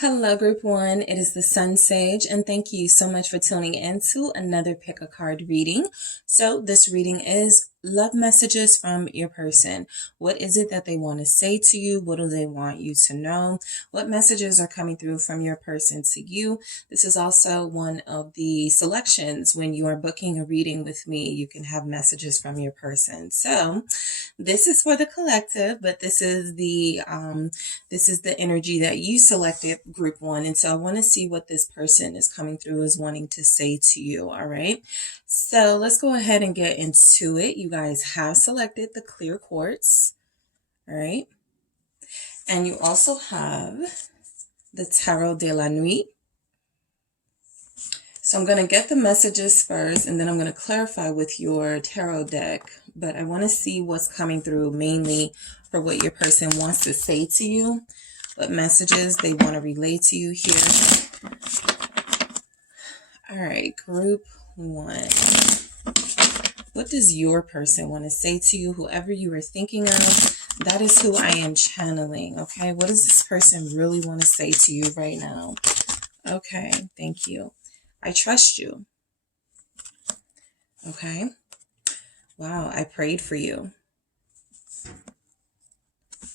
Hello, Group 1. It is the SunSage, and thank you so much for tuning in to another Pick a Card reading. So this reading is love messages from your person. What is it that they want to say to you? What do they want you to know? What messages are coming through from your person to you? This is also one of the selections when you are booking a reading with me. You can have messages from your person. So this is for the collective, but this is the energy that you selected, Group 1. And so I want to see what this person is coming through is wanting to say to you. All right. So let's go ahead and get into it. You guys have selected the clear quartz. All right. And you also have the Tarot de la Nuit. So I'm going to get the messages first, and then I'm going to clarify with your tarot deck. But I want to see what's coming through mainly for what your person wants to say to you, what messages they want to relay to you here. All right, Group 1. What does your person want to say to you? Whoever you were thinking of, that is who I am channeling, okay? What does this person really want to say to you right now? Okay, thank you. I trust you. Okay. Wow, I prayed for you.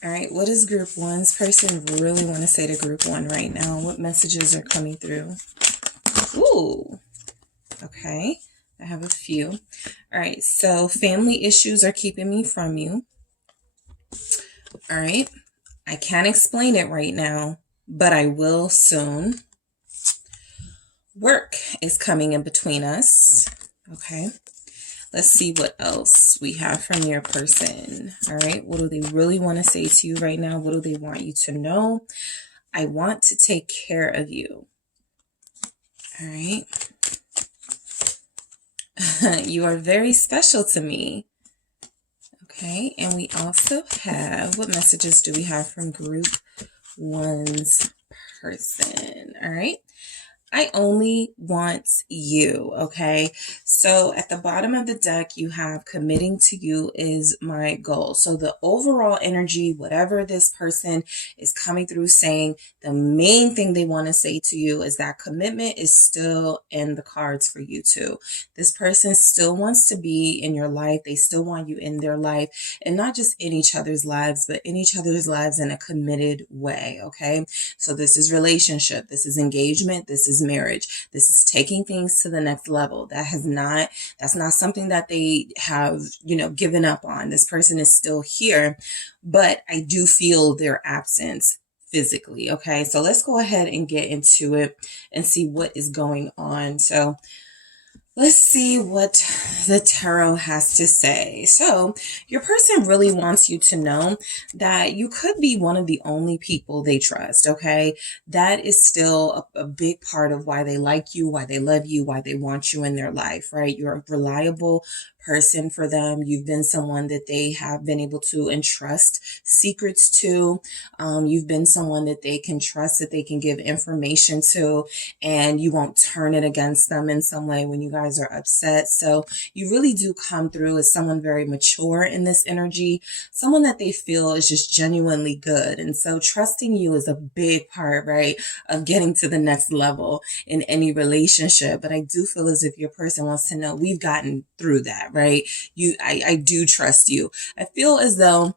All right, what does Group 1's person really want to say to Group 1 right now? What messages are coming through? Ooh, okay. I have a few. All right, so family issues are keeping me from you. All right, I can't explain it right now, but I will soon. Work is coming in between us. Okay. Let's see what else we have from your person. All right. What do they really want to say to you right now? What do they want you to know? I want to take care of you. All right. You are very special to me. Okay. And we also have, what messages do we have from Group 1's person? All right. I only want you, okay? So at the bottom of the deck, you have committing to you is my goal. So the overall energy, whatever this person is coming through saying, the main thing they want to say to you is that commitment is still in the cards for you too. This person still wants to be in your life. They still want you in their life, and not just in each other's lives, but in each other's lives in a committed way, okay? So this is relationship. This is engagement. This is marriage. This is taking things to the next level. That's not something that they have, given up on. This person is still here, but I do feel their absence physically. Okay. So let's go ahead and get into it and see what is going on. So let's see what the tarot has to say. So your person really wants you to know that you could be one of the only people they trust, okay? That is still a big part of why they like you, why they love you, why they want you in their life, right? You're a reliable person for them. You've been someone that they have been able to entrust secrets to. You've been someone that they can trust, that they can give information to, and you won't turn it against them in some way when you guys are upset. So you really do come through as someone very mature in this energy, someone that they feel is just genuinely good. And so trusting you is a big part, right, of getting to the next level in any relationship. But I do feel as if your person wants to know we've gotten through that, right? I do trust you. I feel as though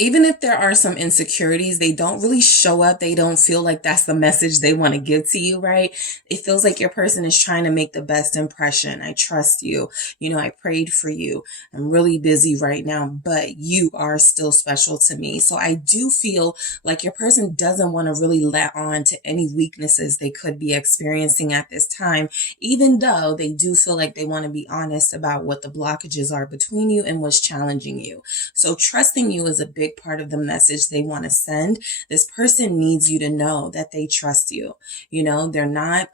even if there are some insecurities, they don't really show up. They don't feel like that's the message they want to give to you, right? It feels like your person is trying to make the best impression. I trust you. I prayed for you. I'm really busy right now, but you are still special to me. So I do feel like your person doesn't want to really let on to any weaknesses they could be experiencing at this time, even though they do feel like they want to be honest about what the blockages are between you and what's challenging you. So trusting you is a big part of the message they want to send. This person needs you to know that they trust you. They're not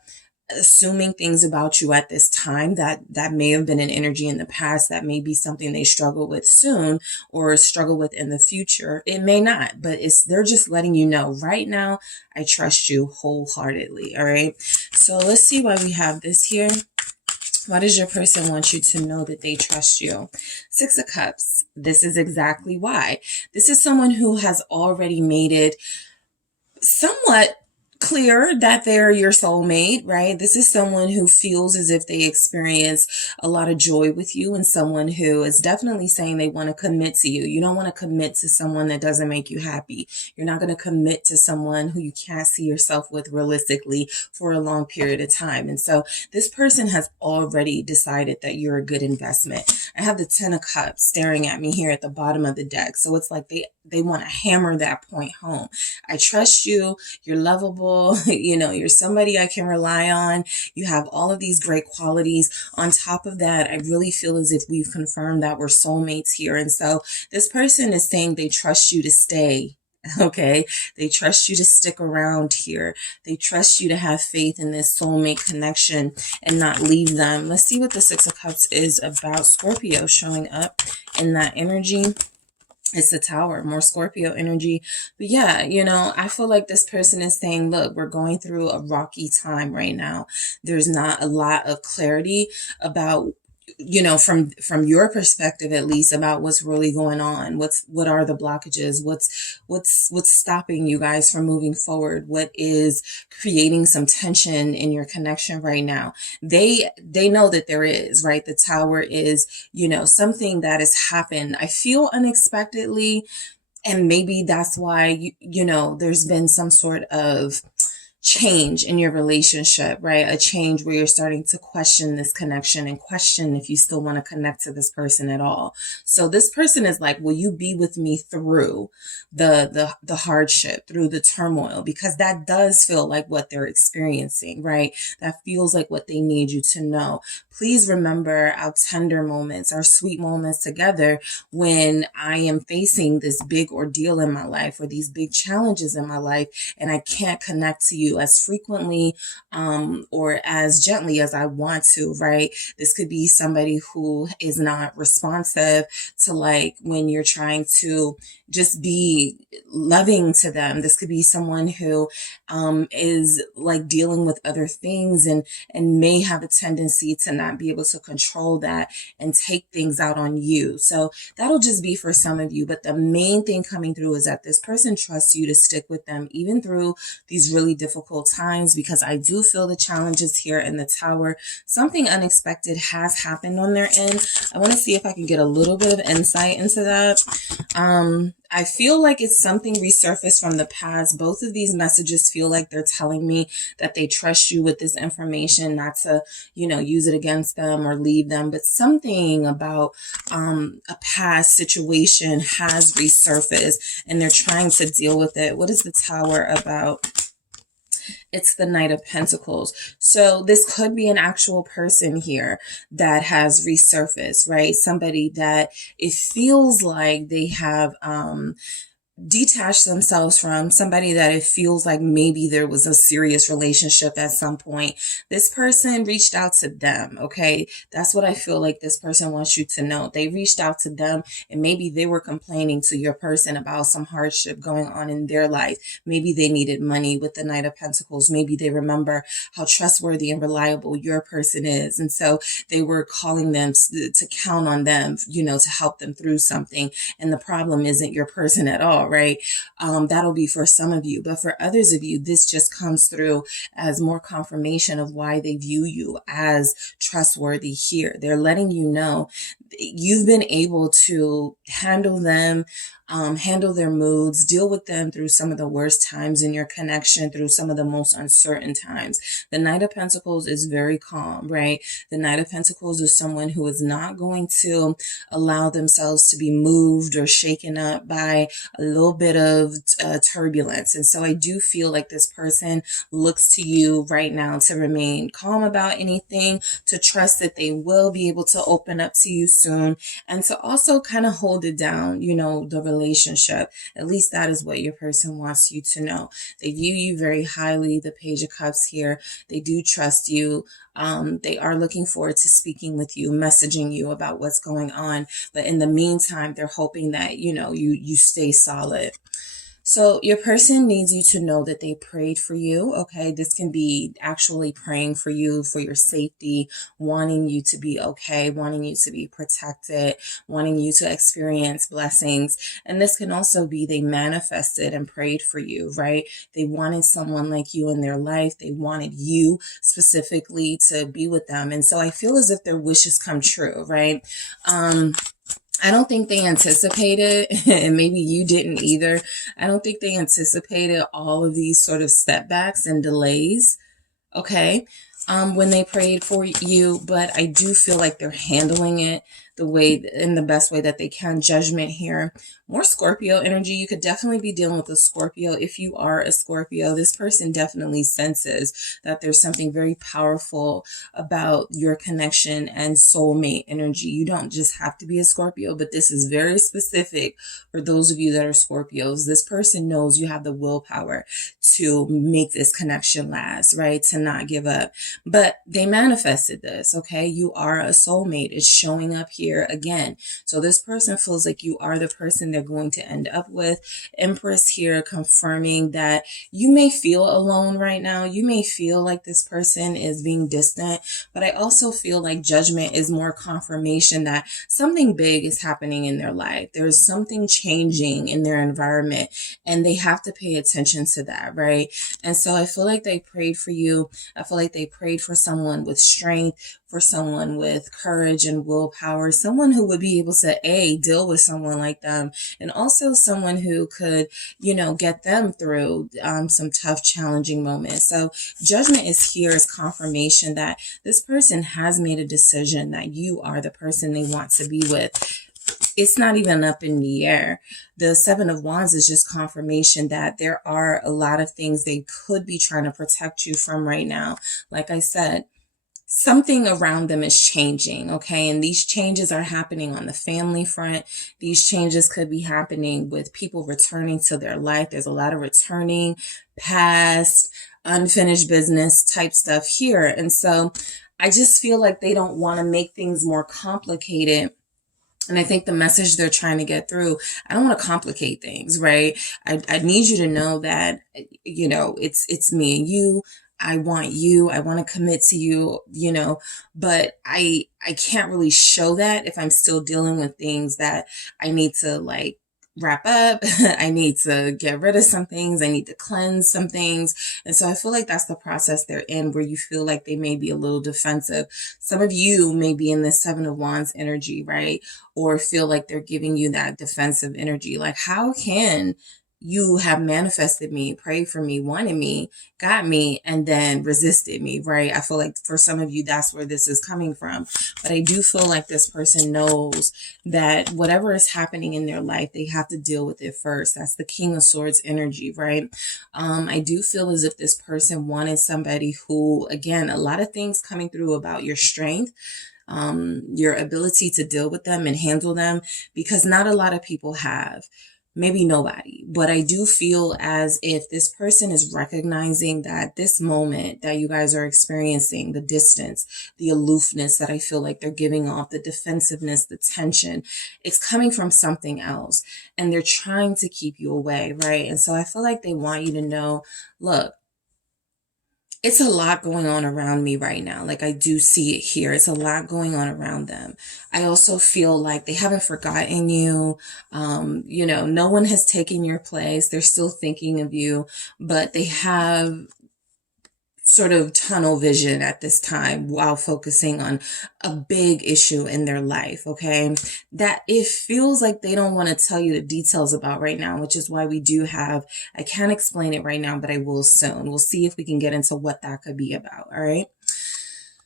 assuming things about you at this time. That may have been an energy in the past. That may be something they struggle with soon or struggle with in the future. It may not, but they're just letting you know right now, I trust you wholeheartedly. All right. So let's see why we have this here. Why does your person want you to know that they trust you? 6 of Cups. This is exactly why. This is someone who has already made it somewhat clear that they're your soulmate, right? This is someone who feels as if they experience a lot of joy with you, and someone who is definitely saying they want to commit to you. You don't want to commit to someone that doesn't make you happy. You're not going to commit to someone who you can't see yourself with realistically for a long period of time. And so this person has already decided that you're a good investment. I have the Ten of Cups staring at me here at the bottom of the deck. So it's like they want to hammer that point home. I trust you. You're lovable. You're somebody I can rely on. You have all of these great qualities. On top of that, I really feel as if we've confirmed that we're soulmates here. And so this person is saying they trust you to stay. Okay. They trust you to stick around here. They trust you to have faith in this soulmate connection and not leave them. Let's see what the Six of Cups is about. Scorpio showing up in that energy. It's the Tower, more Scorpio energy. But yeah, I feel like this person is saying, look, we're going through a rocky time right now. There's not a lot of clarity about, from your perspective, at least, about what's really going on. What are the blockages? What's stopping you guys from moving forward? What is creating some tension in your connection right now? They know that there is, right? The Tower is, something that has happened, I feel, unexpectedly. And maybe that's why, there's been some sort of change in your relationship, right? A change where you're starting to question this connection and question if you still want to connect to this person at all. So this person is like, will you be with me through the hardship, through the turmoil? Because that does feel like what they're experiencing, right? That feels like what they need you to know. Please remember our tender moments, our sweet moments together when I am facing this big ordeal in my life or these big challenges in my life, and I can't connect to you as frequently or as gently as I want to, right? This could be somebody who is not responsive to, like, when you're trying to just be loving to them. This could be someone who is like dealing with other things and may have a tendency to not be able to control that and take things out on you. So that'll just be for some of you. But the main thing coming through is that this person trusts you to stick with them even through these really difficult times, because I do feel the challenges here in the Tower. Something unexpected has happened on their end. I want to see if I can get a little bit of insight into that. I feel like it's something resurfaced from the past. Both of these messages feel like they're telling me that they trust you with this information, not to, use it against them or leave them. But something about a past situation has resurfaced and they're trying to deal with it. What is the Tower about? It's the Knight of Pentacles. So this could be an actual person here that has resurfaced, right? Somebody that it feels like they have detach themselves from, somebody that it feels like maybe there was a serious relationship at some point. This person reached out to them, okay? That's what I feel like this person wants you to know. They reached out to them, and maybe they were complaining to your person about some hardship going on in their life. Maybe they needed money with the Knight of Pentacles. Maybe they remember how trustworthy and reliable your person is. And so they were calling them to count on them, to help them through something. And the problem isn't your person at all, right? That'll be for some of you. But for others of you, this just comes through as more confirmation of why they view you as trustworthy here. They're letting you know you've been able to handle them, handle their moods, deal with them through some of the worst times in your connection, through some of the most uncertain times. The Knight of Pentacles is very calm, right? The Knight of Pentacles is someone who is not going to allow themselves to be moved or shaken up by a little bit of turbulence. And so I do feel like this person looks to you right now to remain calm about anything, to trust that they will be able to open up to you soon, and to also kind of hold it down, the relationship. At least that is what your person wants you to know. They view you very highly. The Page of Cups here. They do trust you. They are looking forward to speaking with you, messaging you about what's going on. But in the meantime, they're hoping that, you stay solid. So your person needs you to know that they prayed for you, okay? This can be actually praying for you, for your safety, wanting you to be okay, wanting you to be protected, wanting you to experience blessings. And this can also be they manifested and prayed for you, right? They wanted someone like you in their life. They wanted you specifically to be with them. And so I feel as if their wishes come true, right? I don't think they anticipated, and maybe you didn't either. I don't think they anticipated all of these sort of setbacks and delays, okay, when they prayed for you, but I do feel like they're handling it the way, in the best way that they can. Judgment here. More Scorpio energy. You could definitely be dealing with a Scorpio. If you are a Scorpio, this person definitely senses that there's something very powerful about your connection and soulmate energy. You don't just have to be a Scorpio, but this is very specific for those of you that are Scorpios. This person knows you have the willpower to make this connection last, right? To not give up. But they manifested this, okay? You are a soulmate. It's showing up here again. So this person feels like you are the person they're going to end up with. Empress here confirming that you may feel alone right now. You may feel like this person is being distant, but I also feel like Judgment is more confirmation that something big is happening in their life. There's something changing in their environment and they have to pay attention to that, right? And so I feel like they prayed for you. I feel like they prayed for someone with strength, for someone with courage and willpower, someone who would be able to deal with someone like them, and also someone who could, get them through some tough, challenging moments. So Judgment is here as confirmation that this person has made a decision that you are the person they want to be with. It's not even up in the air. The Seven of Wands is just confirmation that there are a lot of things they could be trying to protect you from right now. Like I said, something around them is changing, okay? And these changes are happening on the family front. These changes could be happening with people returning to their life. There's a lot of returning, past, unfinished business type stuff here. And so I just feel like they don't want to make things more complicated. And I think the message they're trying to get through, I don't want to complicate things, right? I need you to know that, it's me and you. I want you. I want to commit to you, but I can't really show that if I'm still dealing with things that I need to wrap up. I need to get rid of some things. I need to cleanse some things. And so I feel like that's the process they're in, where you feel like they may be a little defensive. Some of you may be in this Seven of Wands energy, right? Or feel like they're giving you that defensive energy. Like, how can you have manifested me, prayed for me, wanted me, got me, and then resisted me, right? I feel like for some of you, that's where this is coming from. But I do feel like this person knows that whatever is happening in their life, they have to deal with it first. That's the King of Swords energy, right? I do feel as if this person wanted somebody who, again, a lot of things coming through about your strength, your ability to deal with them and handle them, because not a lot of people have. Maybe nobody, but I do feel as if this person is recognizing that this moment that you guys are experiencing, the distance, the aloofness that I feel like they're giving off, the defensiveness, the tension, it's coming from something else, and they're trying to keep you away, right? And so I feel like they want you to know, look, it's a lot going on around me right now. Like, I do see it here. It's a lot going on around them. I also feel like they haven't forgotten you. No one has taken your place. They're still thinking of you, but they have sort of tunnel vision at this time while focusing on a big issue in their life, okay? That it feels like they don't want to tell you the details about right now, which is why we do have, I can't explain it right now, but I will soon. We'll see if we can get into what that could be about, all right?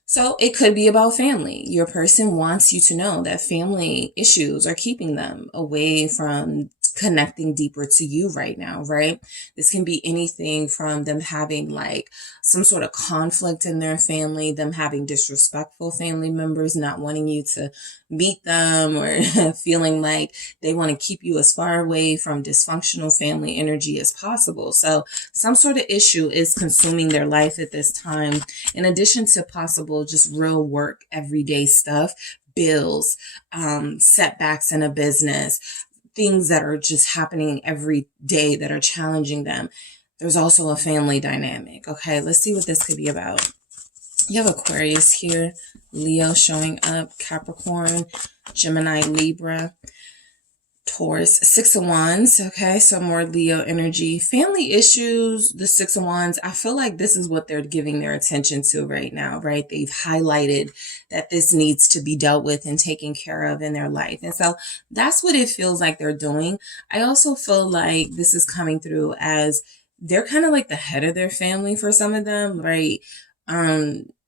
So it could be about family. Your person wants you to know that family issues are keeping them away from connecting deeper to you right now, right? This can be anything from them having some sort of conflict in their family, them having disrespectful family members, not wanting you to meet them, or feeling like they want to keep you as far away from dysfunctional family energy as possible. So some sort of issue is consuming their life at this time, in addition to possible just real work, everyday stuff, bills, setbacks in a business, things that are just happening every day that are challenging them. There's also a family dynamic. Okay, let's see what this could be about. You have Aquarius here, Leo showing up, Capricorn, Gemini, Libra, Taurus, Six of Wands. Okay, so more Leo energy. Family issues, the Six of Wands. I feel like this is what they're giving their attention to right now, right? They've highlighted that this needs to be dealt with and taken care of in their life. And so that's what it feels like they're doing. I also feel like this is coming through as they're kind of like the head of their family for some of them, right?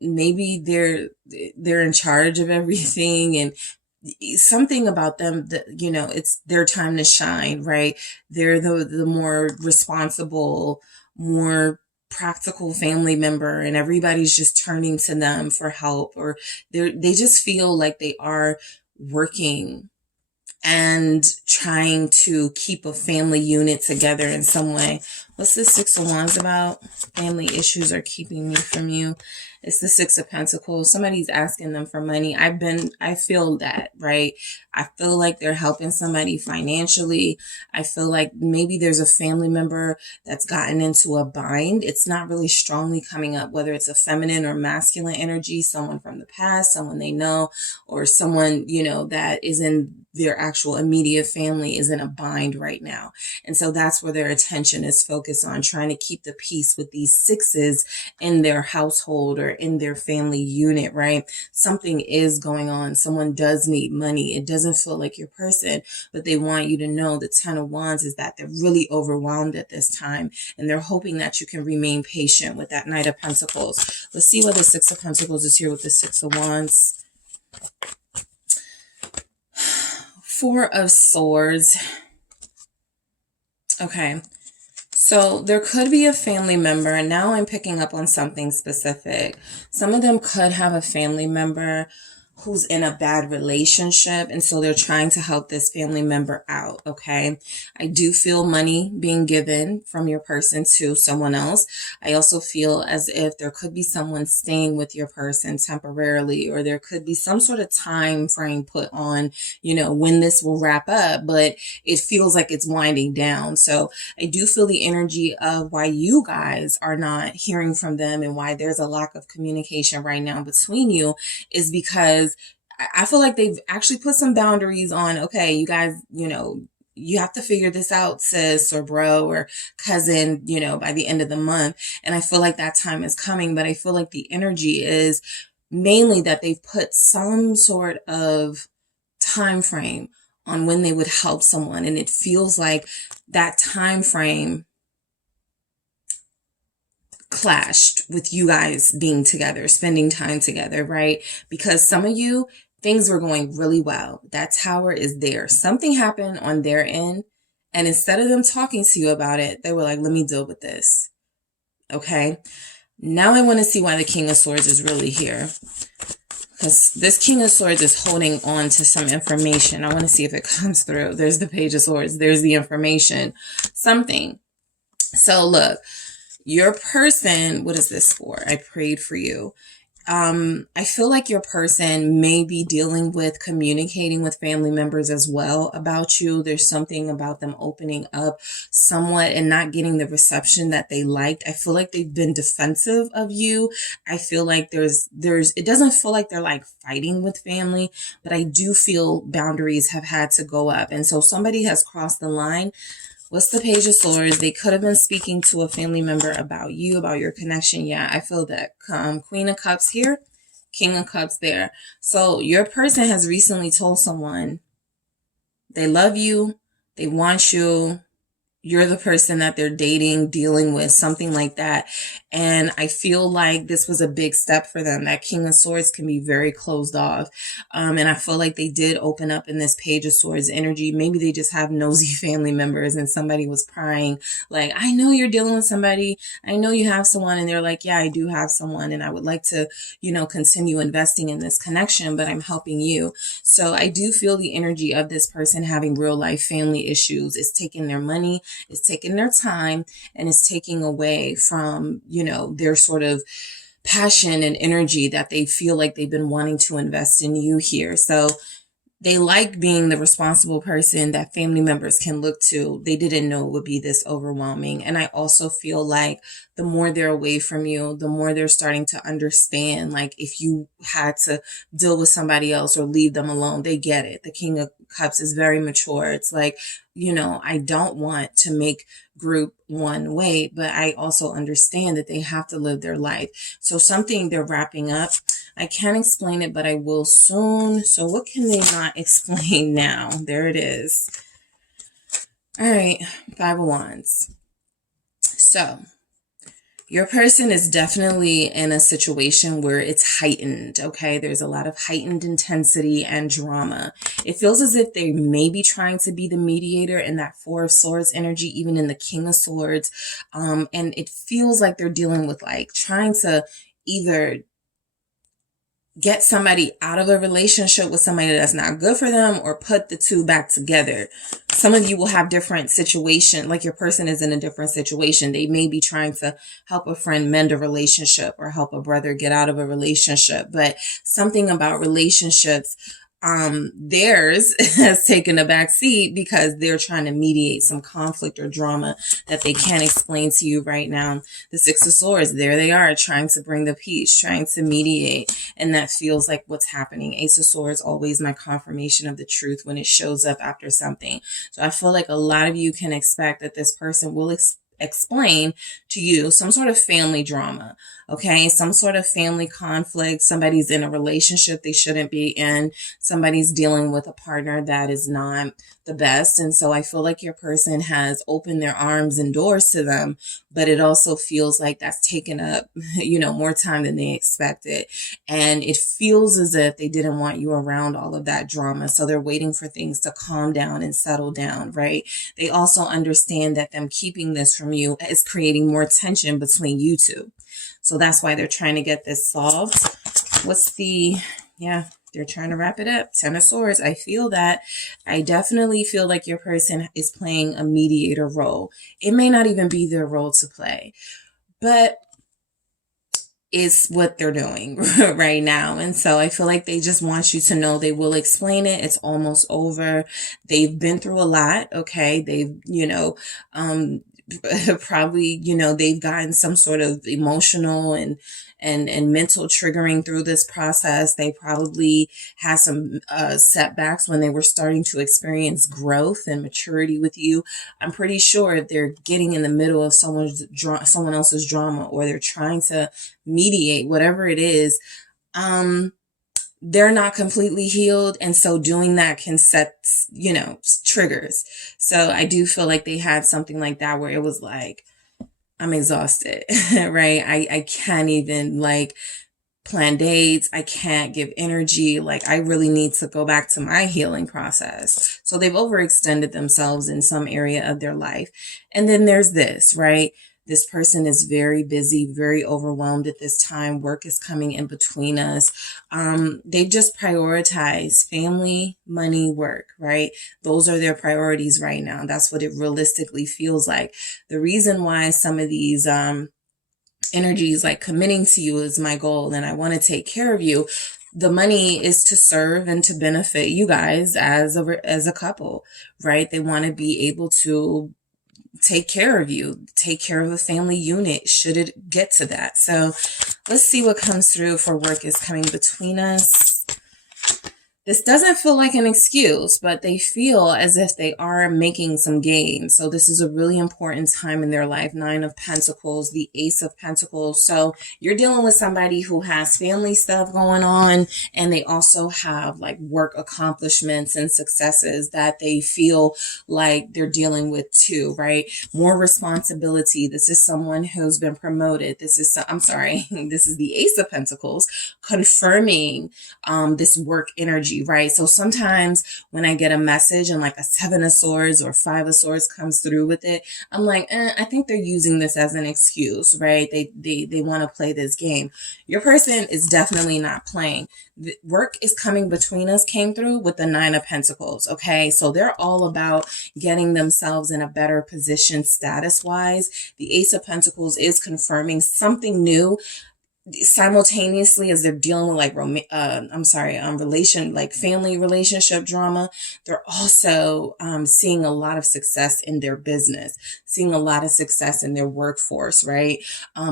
Maybe they're in charge of everything, and something about them that, you know, it's their time to shine, right? They're the more responsible, more practical family member, and everybody's just turning to them for help, or they just feel like they are working and trying to keep a family unit together in some way. What's the Six of Wands about? Family issues are keeping me from you. It's the Six of Pentacles. Somebody's asking them for money. I feel that, right? I feel like they're helping somebody financially. I feel like maybe there's a family member that's gotten into a bind. It's not really strongly coming up, whether it's a feminine or masculine energy, someone from the past, someone they know, or someone, you know, that is in their actual immediate family is in a bind right now. And so that's where their attention is focused on, trying to keep the peace with these sixes in their household or in their family unit, right? Something is going on. Someone does need money. It doesn't feel like your person, but they want you to know the Ten of Wands is that they're really overwhelmed at this time, and they're hoping that you can remain patient with that Knight of Pentacles. Let's see what the Six of Pentacles is here with the Six of Wands. Four of Swords. Okay. So there could be a family member, and now I'm picking up on something specific. Some of them could have a family member who's in a bad relationship, and so they're trying to help this family member out, okay? I do feel money being given from your person to someone else. I also feel as if there could be someone staying with your person temporarily, or there could be some sort of time frame put on, you know, when this will wrap up, but it feels like it's winding down. So I do feel the energy of why you guys are not hearing from them and why there's a lack of communication right now between you is because I feel like they've actually put some boundaries on, okay, you guys, you know, you have to figure this out, sis or bro or cousin, you know, by the end of the month. And I feel like that time is coming, but I feel like the energy is mainly that they've put some sort of time frame on when they would help someone. And it feels like that time frame clashed with you guys being together, spending time together, right? Because some of you, things were going really well. That Tower is there. Something happened on their end, and instead of them talking to you about it, they were like, let me deal with this. Okay? Now I want to see why the King of Swords is really here. Because this King of Swords is holding on to some information. I want to see if it comes through. There's the Page of Swords. There's the information. Something. So look. Your person, what is this for? I prayed for you. I feel like your person may be dealing with communicating with family members as well about you. There's something about them opening up somewhat and not getting the reception that they liked. I feel like they've been defensive of you. I feel like it doesn't feel like they're like fighting with family, but I do feel boundaries have had to go up. And so somebody has crossed the line. What's the Page of Swords? They could have been speaking to a family member about you, about your connection. Yeah, I feel that. Queen of Cups here, King of Cups there. So your person has recently told someone they love you, they want you, you're the person that they're dating, dealing with, something like that. And I feel like this was a big step for them. That King of Swords can be very closed off. And I feel like they did open up in this Page of Swords energy. Maybe they just have nosy family members and somebody was prying like, I know you're dealing with somebody. I know you have someone. And they're like, yeah, I do have someone. And I would like to, you know, continue investing in this connection, but I'm helping you. So I do feel the energy of this person having real life family issues. It's taking their money. It's taking their time, and it's taking away from, you know, their sort of passion and energy that they feel like they've been wanting to invest in you here. So they like being the responsible person that family members can look to. They didn't know it would be this overwhelming. And I also feel like the more they're away from you, the more they're starting to understand, like if you had to deal with somebody else or leave them alone, they get it. The King of Cups is very mature. It's like, I don't want to make group one way, but I also understand that they have to live their life. So something they're wrapping up. I can't explain it, but I will soon. So what can they not explain now? There it is. All right, Five of Wands. So your person is definitely in a situation where it's heightened, okay? There's a lot of heightened intensity and drama. It feels as if they may be trying to be the mediator in that Four of Swords energy, even in the King of Swords. And it feels like they're dealing with like trying to either get somebody out of a relationship with somebody that's not good for them or put the two back together. Some of you will have different situations, like your person is in a different situation. They may be trying to help a friend mend a relationship or help a brother get out of a relationship, but something about relationships, theirs has taken a back seat because they're trying to mediate some conflict or drama that they can't explain to you right now. The Six of Swords, there they are trying to bring the peace, trying to mediate. And that feels like what's happening. Ace of Swords, always my confirmation of the truth when it shows up after something. So I feel like a lot of you can expect that this person will explain to you some sort of family drama, okay? Some sort of family conflict. Somebody's in a relationship they shouldn't be in. Somebody's dealing with a partner that is not the best. And so I feel like your person has opened their arms and doors to them, but it also feels like that's taken up, more time than they expected. And it feels as if they didn't want you around all of that drama. So they're waiting for things to calm down and settle down, right? They also understand that them keeping this from you is creating more tension between you two. So that's why they're trying to get this solved. They're trying to wrap it up. Ten of Swords. I feel that. I definitely feel like your person is playing a mediator role. It may not even be their role to play, but it's what they're doing right now. And so I feel like they just want you to know they will explain it. It's almost over. They've been through a lot. Okay. They've, probably, they've gotten some sort of emotional and mental triggering through this process. They probably had some setbacks when they were starting to experience growth and maturity with you. I'm pretty sure if they're getting in the middle of someone else's drama, or they're trying to mediate whatever it is, they're not completely healed. And so doing that can set, triggers. So I do feel like they had something like that where it was like, I'm exhausted, right? I can't even plan dates. I can't give energy. I really need to go back to my healing process. So they've overextended themselves in some area of their life. And then there's this, right? This person is very busy, very overwhelmed at this time. Work is coming in between us. They've just prioritized family, money, work, right? Those are their priorities right now. That's what it realistically feels like. The reason why some of these energies like committing to you is my goal and I want to take care of you. The money is to serve and to benefit you guys as a couple, right? They want to be able to take care of you, take care of a family unit should it get to that. So let's see what comes through for work is coming between us. This doesn't feel like an excuse, but they feel as if they are making some gains. So this is a really important time in their life. Nine of Pentacles, the Ace of Pentacles. So you're dealing with somebody who has family stuff going on, and they also have work accomplishments and successes that they feel like they're dealing with too, right? More responsibility. This is someone who's been promoted. This is the Ace of Pentacles confirming this work energy, right? So sometimes when I get a message and a Seven of Swords or Five of Swords comes through with it, I'm like, I think they're using this as an excuse, right? They want to play this game. Your person is definitely not playing. The work is coming between us came through with the Nine of Pentacles, okay? So they're all about getting themselves in a better position status-wise. The Ace of Pentacles is confirming something new. simultaneously as they're dealing with like family relationship drama, they're also seeing a lot of success in their business, seeing a lot of success in their workforce, right?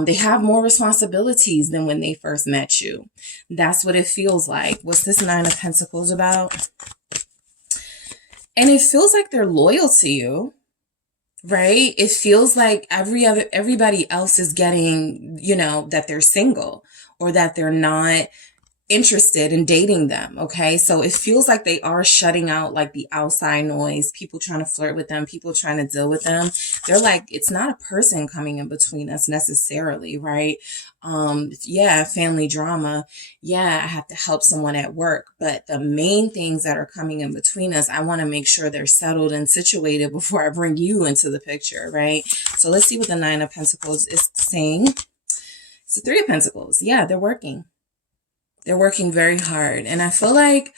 They have more responsibilities than when they first met you. That's what it feels like. What's this Nine of Pentacles about? And it feels like they're loyal to you. Right? It feels like everybody else is getting, that they're single or that they're not interested in dating them. Okay. So it feels like they are shutting out like the outside noise, people trying to flirt with them, people trying to deal with them. They're like, it's not a person coming in between us necessarily. Right. Yeah, family drama. Yeah, I have to help someone at work, but the main things that are coming in between us, I want to make sure they're settled and situated before I bring you into the picture. Right. So let's see what the Nine of Pentacles is saying. It's the Three of Pentacles. Yeah, they're working. They're working very hard. And I feel like,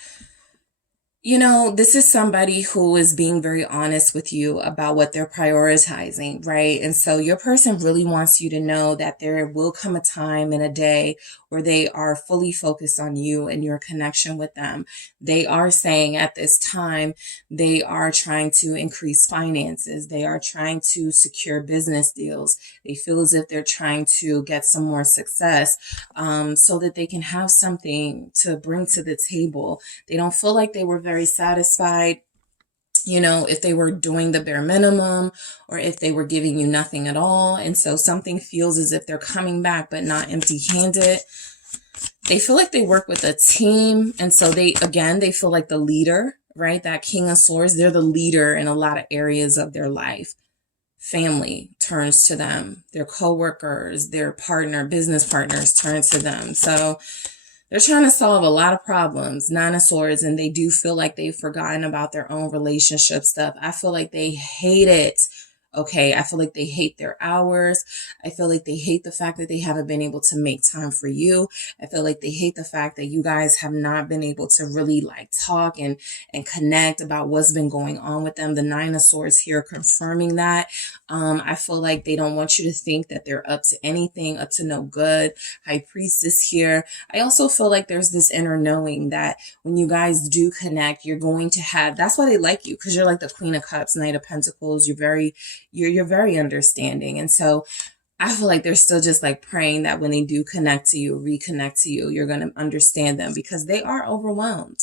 this is somebody who is being very honest with you about what they're prioritizing, right? And so your person really wants you to know that there will come a time in a day where they are fully focused on you and your connection with them. They are saying at this time, they are trying to increase finances. They are trying to secure business deals. They feel as if they're trying to get some more success, so that they can have something to bring to the table. They don't feel like they were very satisfied, if they were doing the bare minimum or if they were giving you nothing at all. And so something feels as if they're coming back, but not empty-handed. They feel like they work with a team. And so they feel like the leader, right? That King of Swords, they're the leader in a lot of areas of their life. Family turns to them. Their coworkers, their business partners turn to them. So they're trying to solve a lot of problems, Nine of Swords, and they do feel like they've forgotten about their own relationship stuff. I feel like they hate it. Okay, I feel like they hate their hours. I feel like they hate the fact that they haven't been able to make time for you. I feel like they hate the fact that you guys have not been able to really like talk and connect about what's been going on with them. The Nine of Swords here confirming that. I feel like they don't want you to think that they're up to anything, up to no good. High Priestess here. I also feel like there's this inner knowing that when you guys do connect, you're going to have, that's why they like you, because you're like the Queen of Cups, Knight of Pentacles. You're very understanding. And so I feel like they're still just like praying that when they do reconnect to you, you're going to understand them, because they are overwhelmed.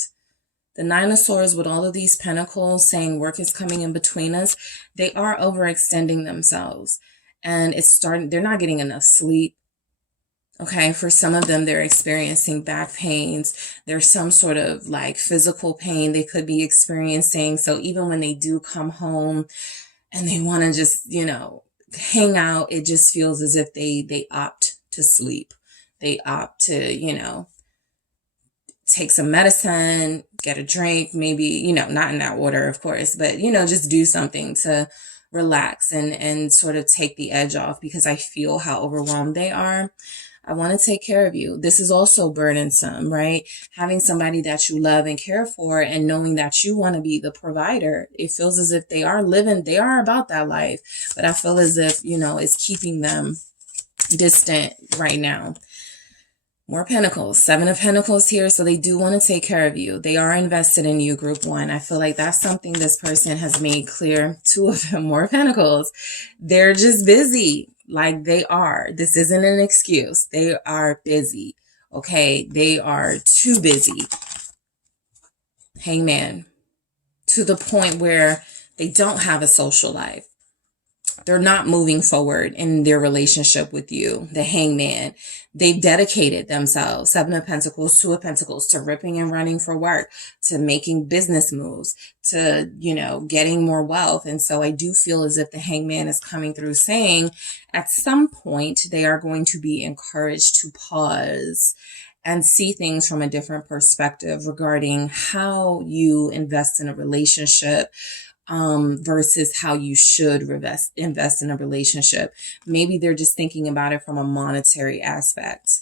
The Nine of Swords with all of these pentacles saying work is coming in between us, they are overextending themselves, and they're not getting enough sleep. Okay, for some of them, they're experiencing back pains. There's some sort of like physical pain they could be experiencing. So even when they do come home and they want to just, hang out, it just feels as if they opt to sleep. They opt to, take some medicine, get a drink, maybe, not in that order, of course, but, just do something to relax and sort of take the edge off, because I feel how overwhelmed they are. I want to take care of you. This is also burdensome, right? Having somebody that you love and care for and knowing that you want to be the provider. It feels as if they are about that life, but I feel as if, it's keeping them distant right now. More Pentacles, Seven of Pentacles here. So they do want to take care of you. They are invested in you, Group 1. I feel like that's something this person has made clear. Two of them, More Pentacles. They're just busy. Like they are. This isn't an excuse. They are busy. Okay. They are too busy. Hangman. To the point where they don't have a social life. They're not moving forward in their relationship with you. The Hangman. They've dedicated themselves, Seven of Pentacles, Two of Pentacles, to ripping and running for work, to making business moves, to, getting more wealth. And so I do feel as if the Hangman is coming through saying at some point they are going to be encouraged to pause and see things from a different perspective regarding how you invest in a relationship, versus how you should invest in a relationship. Maybe they're just thinking about it from a monetary aspect.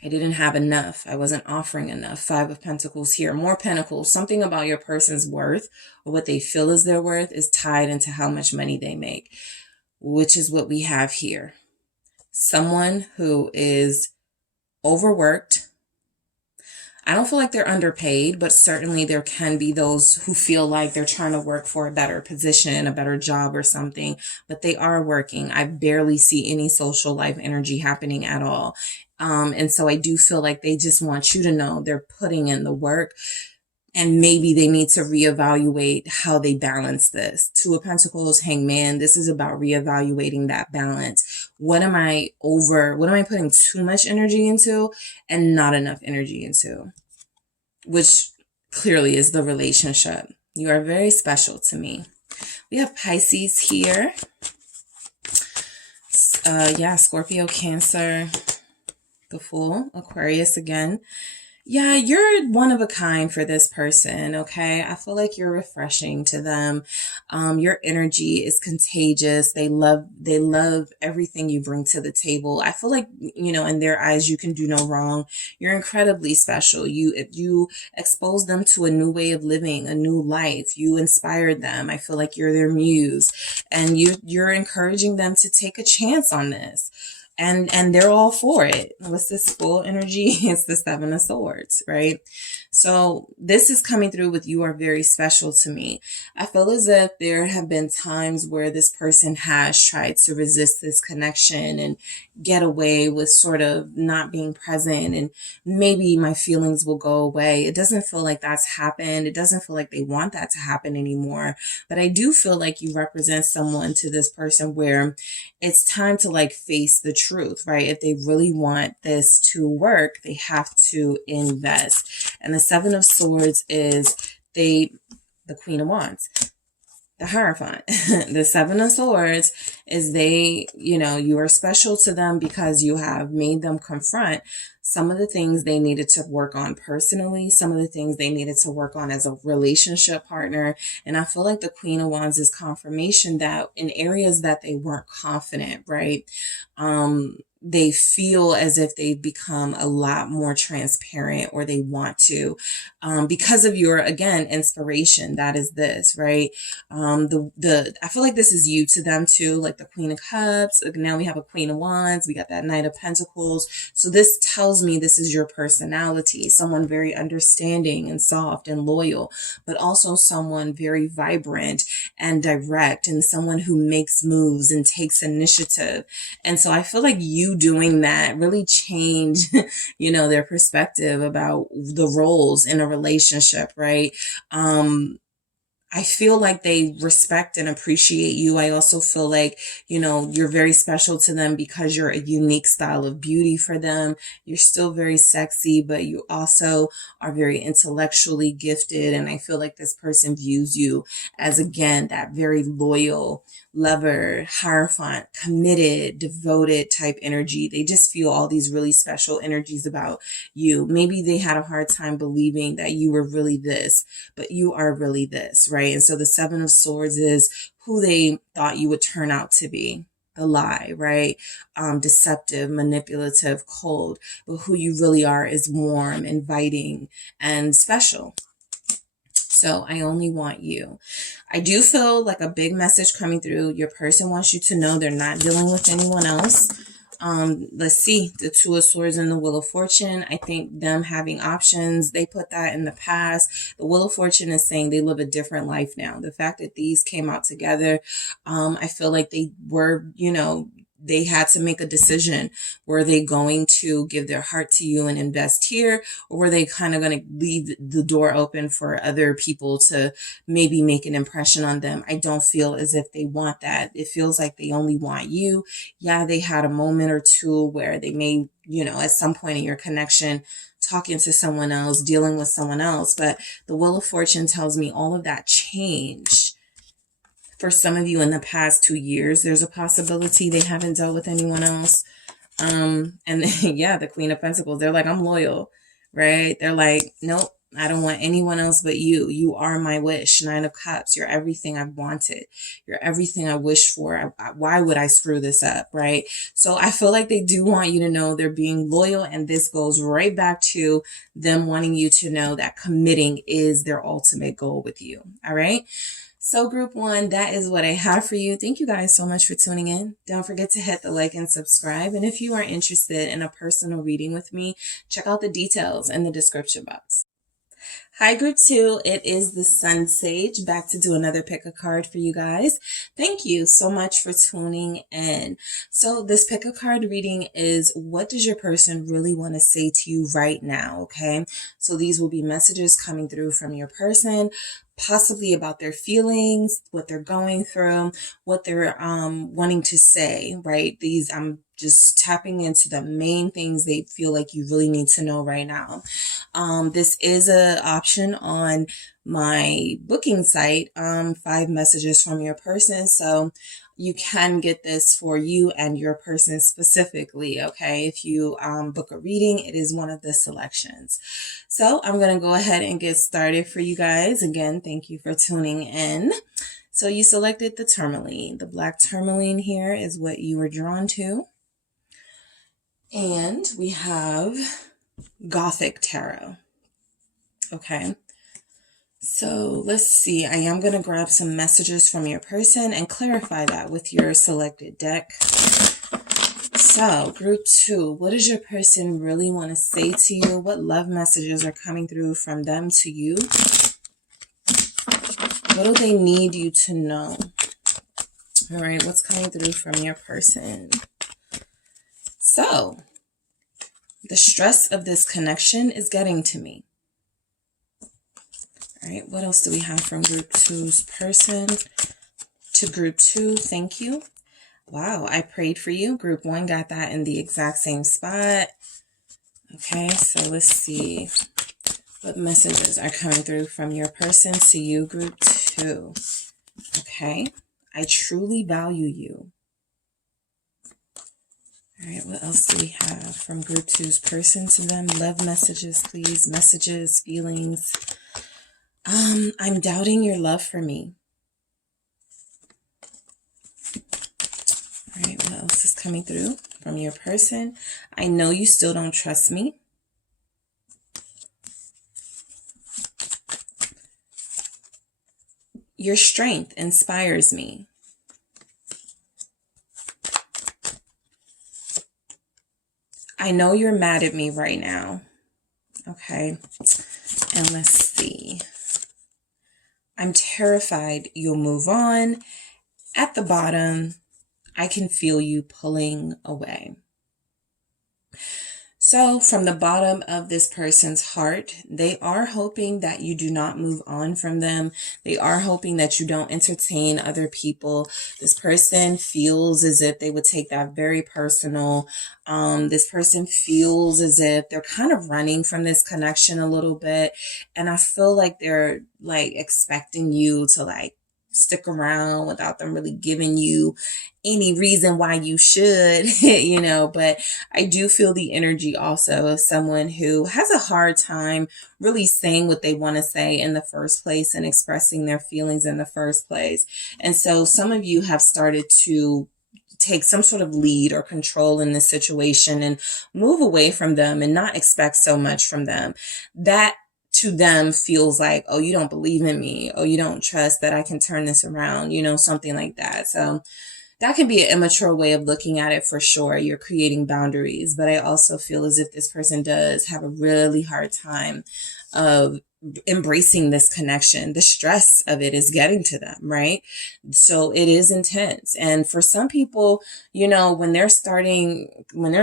I didn't have enough. I wasn't offering enough. Five of Pentacles here. More Pentacles. Something about your person's worth or what they feel is their worth is tied into how much money they make, which is what we have here. someone who is overworked. I don't feel like they're underpaid, but certainly there can be those who feel like they're trying to work for a better position, a better job or something, but they are working. I barely see any social life energy happening at all. And so I do feel like they just want you to know they're putting in the work, and maybe they need to reevaluate how they balance this. Two of Pentacles, Hangman. This is about reevaluating that balance. What am I putting too much energy into and not enough energy into? Which clearly is the relationship. You are very special to me. We have Pisces here. Scorpio, Cancer, the Fool, Aquarius again. Yeah, you're one of a kind for this person, okay? I feel like you're refreshing to them. Your energy is contagious. They love everything you bring to the table. I feel like, in their eyes, you can do no wrong. You're incredibly special. You expose them to a new way of living, a new life. You inspired them. I feel like you're their muse, and you're encouraging them to take a chance on this. And they're all for it. What's this full energy? It's the Seven of Swords, right? So this is coming through with you are very special to me. I feel as if there have been times where this person has tried to resist this connection and get away with sort of not being present, and maybe my feelings will go away. It doesn't feel like that's happened. It doesn't feel like they want that to happen anymore. But I do feel like you represent someone to this person where it's time to face the truth, right? If they really want this to work, they have to invest. And the Seven of Swords is the Queen of Wands, the Hierophant. The Seven of Swords is you are special to them because you have made them confront some of the things they needed to work on personally, some of the things they needed to work on as a relationship partner. And I feel like the Queen of Wands is confirmation that in areas that they weren't confident, right? They feel as if they've become a lot more transparent, or they want to, because of your, again, inspiration. That is this, right? I feel like this is you to them too, like the Queen of Cups. Now we have a Queen of Wands. We got that Knight of Pentacles. So this tells me this is your personality, someone very understanding and soft and loyal, but also someone very vibrant and direct, and someone who makes moves and takes initiative. And so I feel like you doing that really changed, their perspective about the roles in a relationship, right? I feel like they respect and appreciate you. I also feel like, you're very special to them because you're a unique style of beauty for them. You're still very sexy, but you also are very intellectually gifted. And I feel like this person views you as, again, that very loyal lover, Hierophant, committed, devoted type energy. They just feel all these really special energies about you. Maybe they had a hard time believing that you were really this, but you are really this, right? And so the Seven of Swords is who they thought you would turn out to be. The lie, right? Deceptive, manipulative, cold, but who you really are is warm, inviting, and special. So I only want you. I do feel like a big message coming through. Your person wants you to know they're not dealing with anyone else. Let's see, the Two of Swords and the Wheel of Fortune. I think them having options, they put that in the past. The Wheel of Fortune is saying they live a different life now. The fact that these came out together, I feel like they were, they had to make a decision. Were they going to give their heart to you and invest here? Or were they kind of going to leave the door open for other people to maybe make an impression on them? I don't feel as if they want that. It feels like they only want you. Yeah, they had a moment or two where they may, at some point in your connection, talking to someone else, dealing with someone else. But the Wheel of Fortune tells me all of that changed. For some of you in the past 2 years, there's a possibility they haven't dealt with anyone else. And yeah, the Queen of Pentacles, they're like, I'm loyal, right? They're like, nope, I don't want anyone else but you. You are my wish. Nine of Cups, you're everything I've wanted. You're everything I wished for. Why would I screw this up, right? So I feel like they do want you to know they're being loyal. And this goes right back to them wanting you to know that committing is their ultimate goal with you. All right. So group one, that is what I have for you. Thank you guys so much for tuning in. Don't forget to hit the like and subscribe. And if you are interested in a personal reading with me, check out the details in the description box. Hi group two, it is the SunSage back to do another pick a card for you guys. Thank you so much for tuning in. So this pick a card reading is, what does your person really want to say to you right now? Okay, so these will be messages coming through from your person, possibly about their feelings, what they're going through, what they're wanting to say, right? These, I'm just tapping into the main things they feel like you really need to know right now. This is an option on my booking site, 5 messages from your person. So you can get this for you and your person specifically. Okay. If you book a reading, it is one of the selections. So I'm going to go ahead and get started for you guys. Again, thank you for tuning in. So you selected the tourmaline. The black tourmaline here is what you were drawn to. And we have Gothic Tarot. Okay. So let's see. I am going to grab some messages from your person and clarify that with your selected deck. So group two, what does your person really want to say to you? What love messages are coming through from them to you? What do they need you to know? All right. What's coming through from your person? So the stress of this connection is getting to me. All right, what else do we have from group two's person to group two? Thank you. Wow, I prayed for you. Group one got that in the exact same spot. Okay, so let's see what messages are coming through from your person to you, group two. Okay, I truly value you. All right, what else do we have from group two's person to them? Love messages, please. Messages, feelings. I'm doubting your love for me. All right, what else is coming through from your person? I know you still don't trust me. Your strength inspires me. I know you're mad at me right now. Okay, and let's see. I'm terrified you'll move on. At the bottom, I can feel you pulling away. So from the bottom of this person's heart, they are hoping that you do not move on from them. They are hoping that you don't entertain other people. This person feels as if they would take that very personal. This person feels as if they're kind of running from this connection a little bit. And I feel like they're like expecting you to like stick around without them really giving you any reason why you should, you know, but I do feel the energy also of someone who has a hard time really saying what they want to say in the first place and expressing their feelings in the first place. And so some of you have started to take some sort of lead or control in this situation and move away from them and not expect so much from them. That to them feels like, oh, you don't believe in me. Oh, you don't trust that I can turn this around, you know, something like that. So that can be an immature way of looking at it for sure. You're creating boundaries, but I also feel as if this person does have a really hard time of embracing this connection. The stress of it is getting to them, right? So it is intense. And for some people, you know, when they're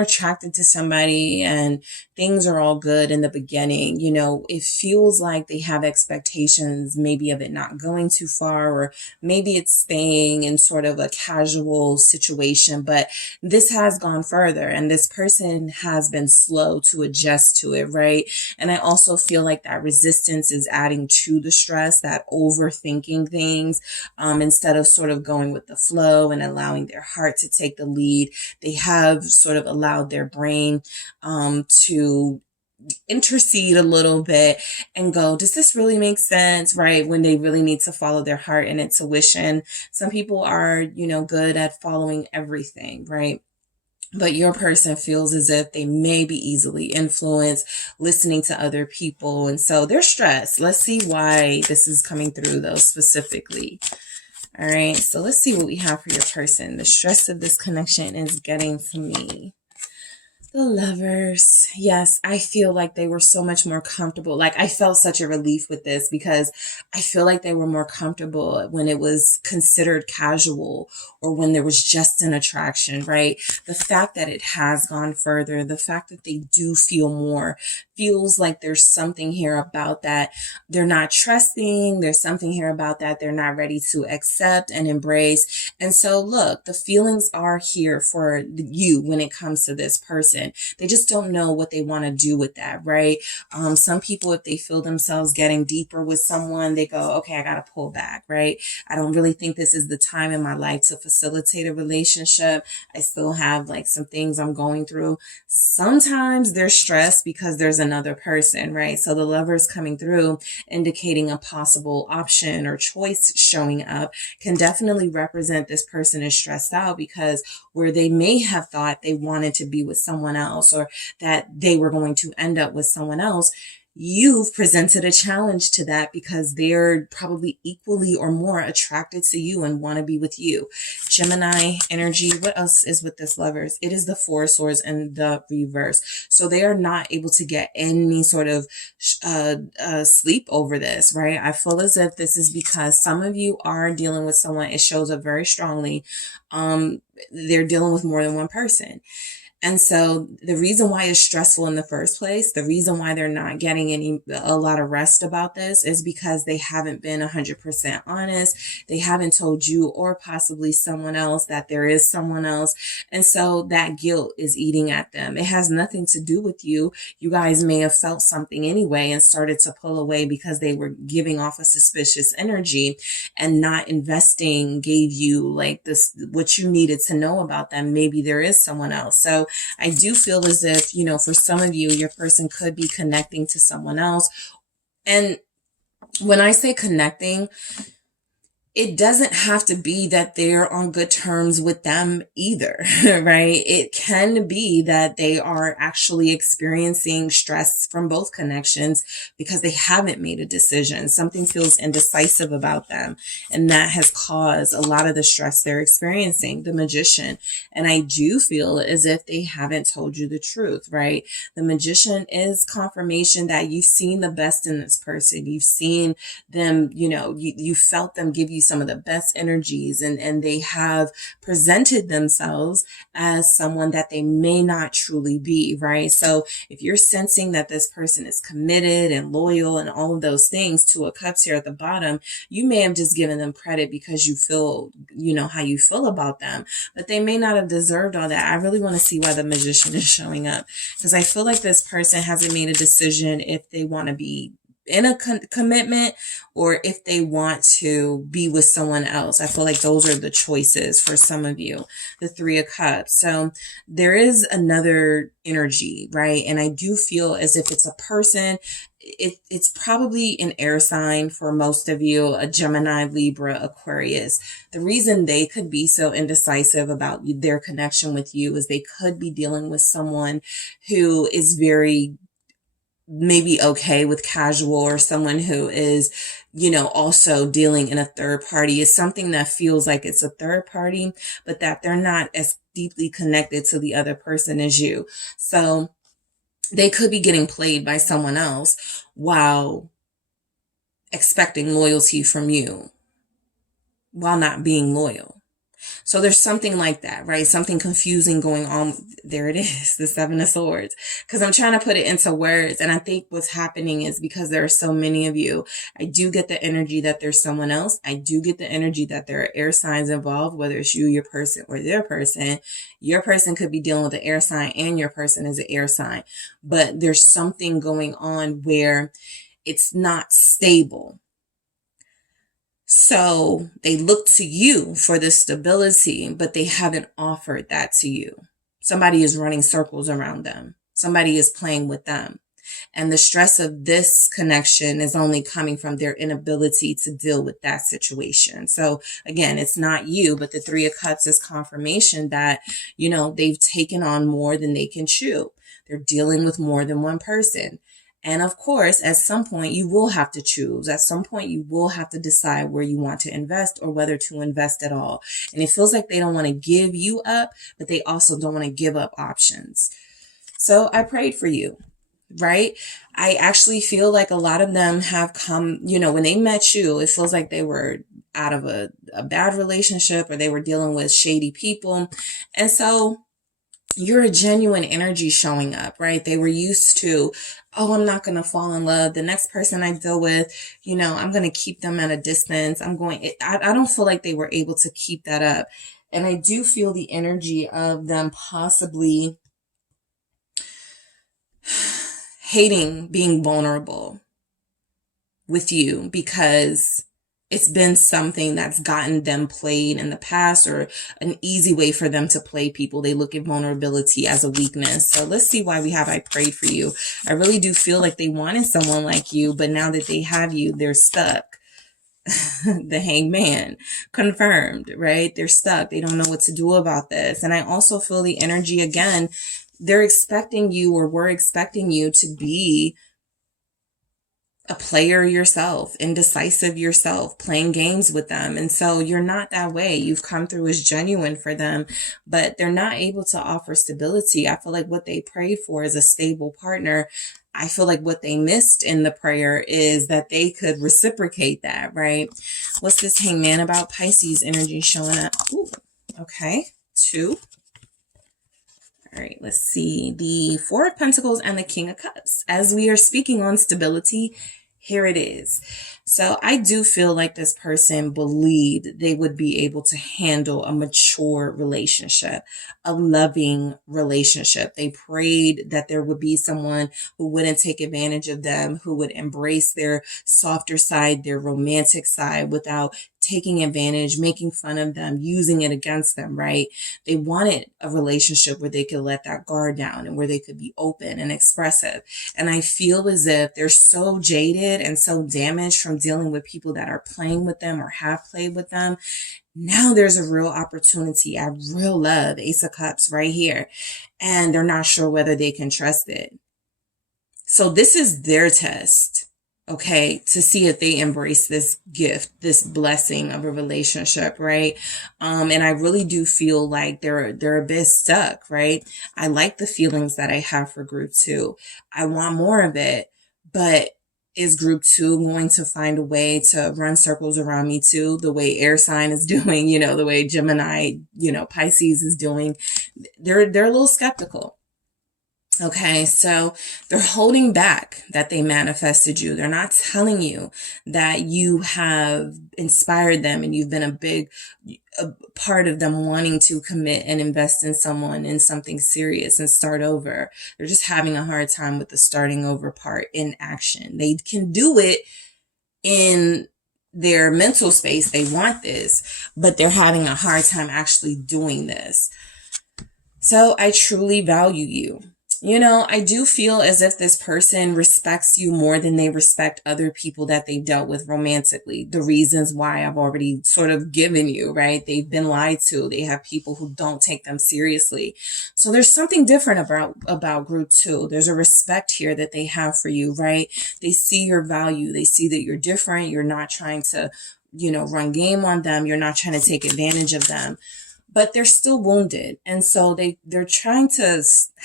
attracted to somebody and things are all good in the beginning, you know, it feels like they have expectations, maybe of it not going too far, or maybe it's staying in sort of a casual situation, but this has gone further and this person has been slow to adjust to it, right? And I also feel like that resistance is adding to the stress, that overthinking things, instead of sort of going with the flow and allowing their heart to take the lead. They have sort of allowed their brain to intercede a little bit and go, does this really make sense, right? When they really need to follow their heart and intuition. Some people are, you know, good at following everything, right? but your person feels as if they may be easily influenced, listening to other people. And so they're stressed. Let's see why this is coming through though, specifically. All right. So let's see what we have for your person. The stress of this connection is getting to me. The Lovers. Yes, I feel like they were so much more comfortable. Like I felt such a relief with this because I feel like they were more comfortable when it was considered casual or when there was just an attraction, right? The fact that it has gone further, the fact that they do feel more, feels like there's something here about that they're not trusting. There's something here about that they're not ready to accept and embrace. And so look, the feelings are here for you when it comes to this person. They just don't know what they want to do with that, right? Some people, if they feel themselves getting deeper with someone, they go, okay, I got to pull back, right? I don't really think this is the time in my life to facilitate a relationship. I still have like some things I'm going through. Sometimes they're stressed because there's another person, right? So the Lovers coming through, indicating a possible option or choice showing up, can definitely represent this person is stressed out because where they may have thought they wanted to be with someone else or that they were going to end up with someone else, you've presented a challenge to that because they're probably equally or more attracted to you and want to be with you. Gemini energy. What else is with this Lovers? It is the Four of Swords in the reverse. So they are not able to get any sort of sleep over this, right? I feel as if this is because some of you are dealing with someone. It shows up very strongly. They're dealing with more than one person. And so the reason why it's stressful in the first place, the reason why they're not getting a lot of rest about this is because they haven't been 100% honest. They haven't told you or possibly someone else that there is someone else. And so that guilt is eating at them. It has nothing to do with you. You guys may have felt something anyway and started to pull away because they were giving off a suspicious energy and not investing gave you like this, what you needed to know about them. Maybe there is someone else. So I do feel as if, for some of you, your person could be connecting to someone else. And when I say connecting, it doesn't have to be that they're on good terms with them either, right? It can be that they are actually experiencing stress from both connections because they haven't made a decision. Something feels indecisive about them, and that has caused a lot of the stress they're experiencing. The Magician. And I do feel as if they haven't told you the truth, right? The Magician is confirmation that you've seen the best in this person. You've seen them, you felt them give you some of the best energies, and they have presented themselves as someone that they may not truly be, right? So if you're sensing that this person is committed and loyal and all of those things, Two of Cups here at the bottom, you may have just given them credit because you feel, how you feel about them, but they may not have deserved all that. I really want to see why the Magician is showing up, because I feel like this person hasn't made a decision if they want to be in a commitment or if they want to be with someone else. I feel like those are the choices for some of you. The Three of Cups. So there is another energy, right? And I do feel as if it's a person. It's probably an air sign for most of you, a Gemini, Libra, Aquarius. The reason they could be so indecisive about their connection with you is they could be dealing with someone who is very maybe okay with casual, or someone who is, also dealing in a third party. Is something that feels like it's a third party, but that they're not as deeply connected to the other person as you. So they could be getting played by someone else while expecting loyalty from you while not being loyal. So there's something like that, right? Something confusing going on. There it is, the Seven of Swords. Because I'm trying to put it into words. And I think what's happening is because there are so many of you, I do get the energy that there's someone else. I do get the energy that there are air signs involved, whether it's you, your person, or their person. Your person could be dealing with an air sign and your person is an air sign. But there's something going on where it's not stable. So they look to you for the stability, but they haven't offered that to you. Somebody is running circles around them. Somebody is playing with them. And the stress of this connection is only coming from their inability to deal with that situation. So again, it's not you, but the Three of Cups is confirmation that, you know, they've taken on more than they can chew. They're dealing with more than one person. And of course, at some point, you will have to choose. At some point, you will have to decide where you want to invest or whether to invest at all. And it feels like they don't want to give you up, but they also don't want to give up options. So I prayed for you, right? I actually feel like a lot of them have come, you know, when they met you, it feels like they were out of a bad relationship or they were dealing with shady people. And so you're a genuine energy showing up, right? They were used to, oh, I'm not going to fall in love. The next person I deal with, you know, I'm going to keep them at a distance. I don't feel like they were able to keep that up. And I do feel the energy of them possibly hating being vulnerable with you because it's been something that's gotten them played in the past or an easy way for them to play people. They look at vulnerability as a weakness. So let's see why we have I prayed for you. I really do feel like they wanted someone like you, but now that they have you, they're stuck. The Hangman, confirmed, right? They're stuck. They don't know what to do about this. And I also feel the energy again. They're expecting you, or we're expecting you to be a player yourself, indecisive yourself, playing games with them. And so you're not that way. You've come through as genuine for them, but they're not able to offer stability. I feel like what they prayed for is a stable partner. I feel like what they missed in the prayer is that they could reciprocate that, right? What's this Hangman about? Pisces energy showing up. Ooh, okay. 2. All right, let's see. The Four of Pentacles and the King of Cups. As we are speaking on stability, here it is. So I do feel like this person believed they would be able to handle a mature relationship, a loving relationship. They prayed that there would be someone who wouldn't take advantage of them, who would embrace their softer side, their romantic side without taking advantage, making fun of them, using it against them, right? They wanted a relationship where they could let that guard down and where they could be open and expressive. And I feel as if they're so jaded and so damaged from dealing with people that are playing with them or have played with them. Now there's a real opportunity at real love, Ace of Cups right here. And they're not sure whether they can trust it. So this is their test, okay, to see if they embrace this gift, this blessing of a relationship, right? And I really do feel like they're a bit stuck, right? I like the feelings that I have for group 2. I want more of it, but is group 2 going to find a way to run circles around me too? The way air sign is doing, you know, the way Gemini, you know, Pisces is doing. They're a little skeptical. Okay, so they're holding back that they manifested you. They're not telling you that you have inspired them and you've been a part of them wanting to commit and invest in someone, in something serious and start over. They're just having a hard time with the starting over part in action. They can do it in their mental space. They want this, but they're having a hard time actually doing this. So I truly value you. You know, I do feel as if this person respects you more than they respect other people that they've dealt with romantically. The reasons why I've already sort of given you, right? They've been lied to. They have people who don't take them seriously. So there's something different about group 2. There's a respect here that they have for you, right? They see your value. They see that you're different. You're not trying to, you know, run game on them. You're not trying to take advantage of them. But they're still wounded. And so they're trying to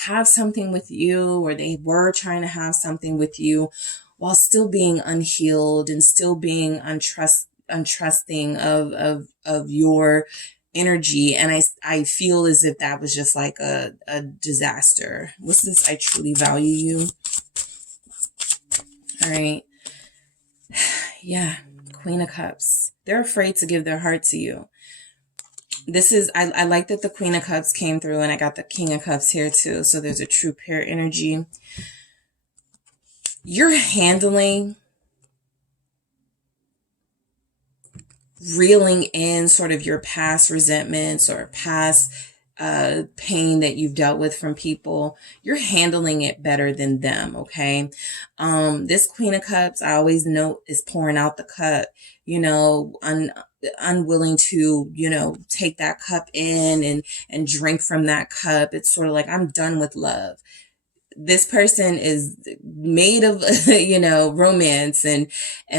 have something with you, or they were trying to have something with you while still being unhealed and still being untrusting of your energy. And I feel as if that was just like a disaster. What's this? I truly value you. All right. Yeah. Queen of Cups. They're afraid to give their heart to you. This is, I like that the Queen of Cups came through and I got the King of Cups here too. So there's a true pair energy. You're handling, reeling in sort of your past resentments or past pain that you've dealt with from people, you're handling it better than them. Okay. This Queen of Cups, I always note, is pouring out the cup, unwilling to, take that cup in and drink from that cup. It's sort of like, I'm done with love. This person is made of, romance and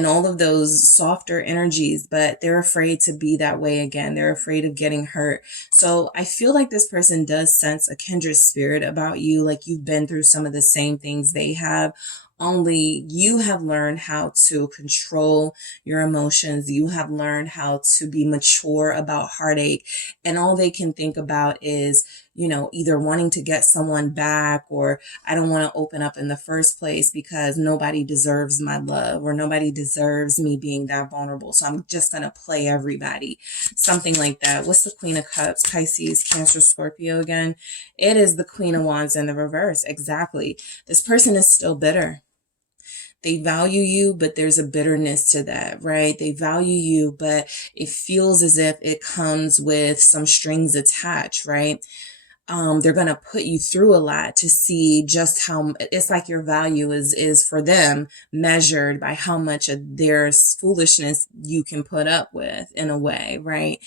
all of those softer energies, but they're afraid to be that way again. They're afraid of getting hurt. So I feel like this person does sense a kindred spirit about you. Like you've been through some of the same things they have. Only you have learned how to control your emotions. You have learned how to be mature about heartache. And all they can think about is, either wanting to get someone back, or I don't want to open up in the first place because nobody deserves my love, or nobody deserves me being that vulnerable. So I'm just going to play everybody. Something like that. What's the Queen of Cups? Pisces, Cancer, Scorpio again. It is the Queen of Wands in the reverse. Exactly. This person is still bitter. They value you, but there's a bitterness to that, right? They value you, but it feels as if it comes with some strings attached, right? They're going to put you through a lot to see just how it's like your value is for them measured by how much of their foolishness you can put up with, in a way, right?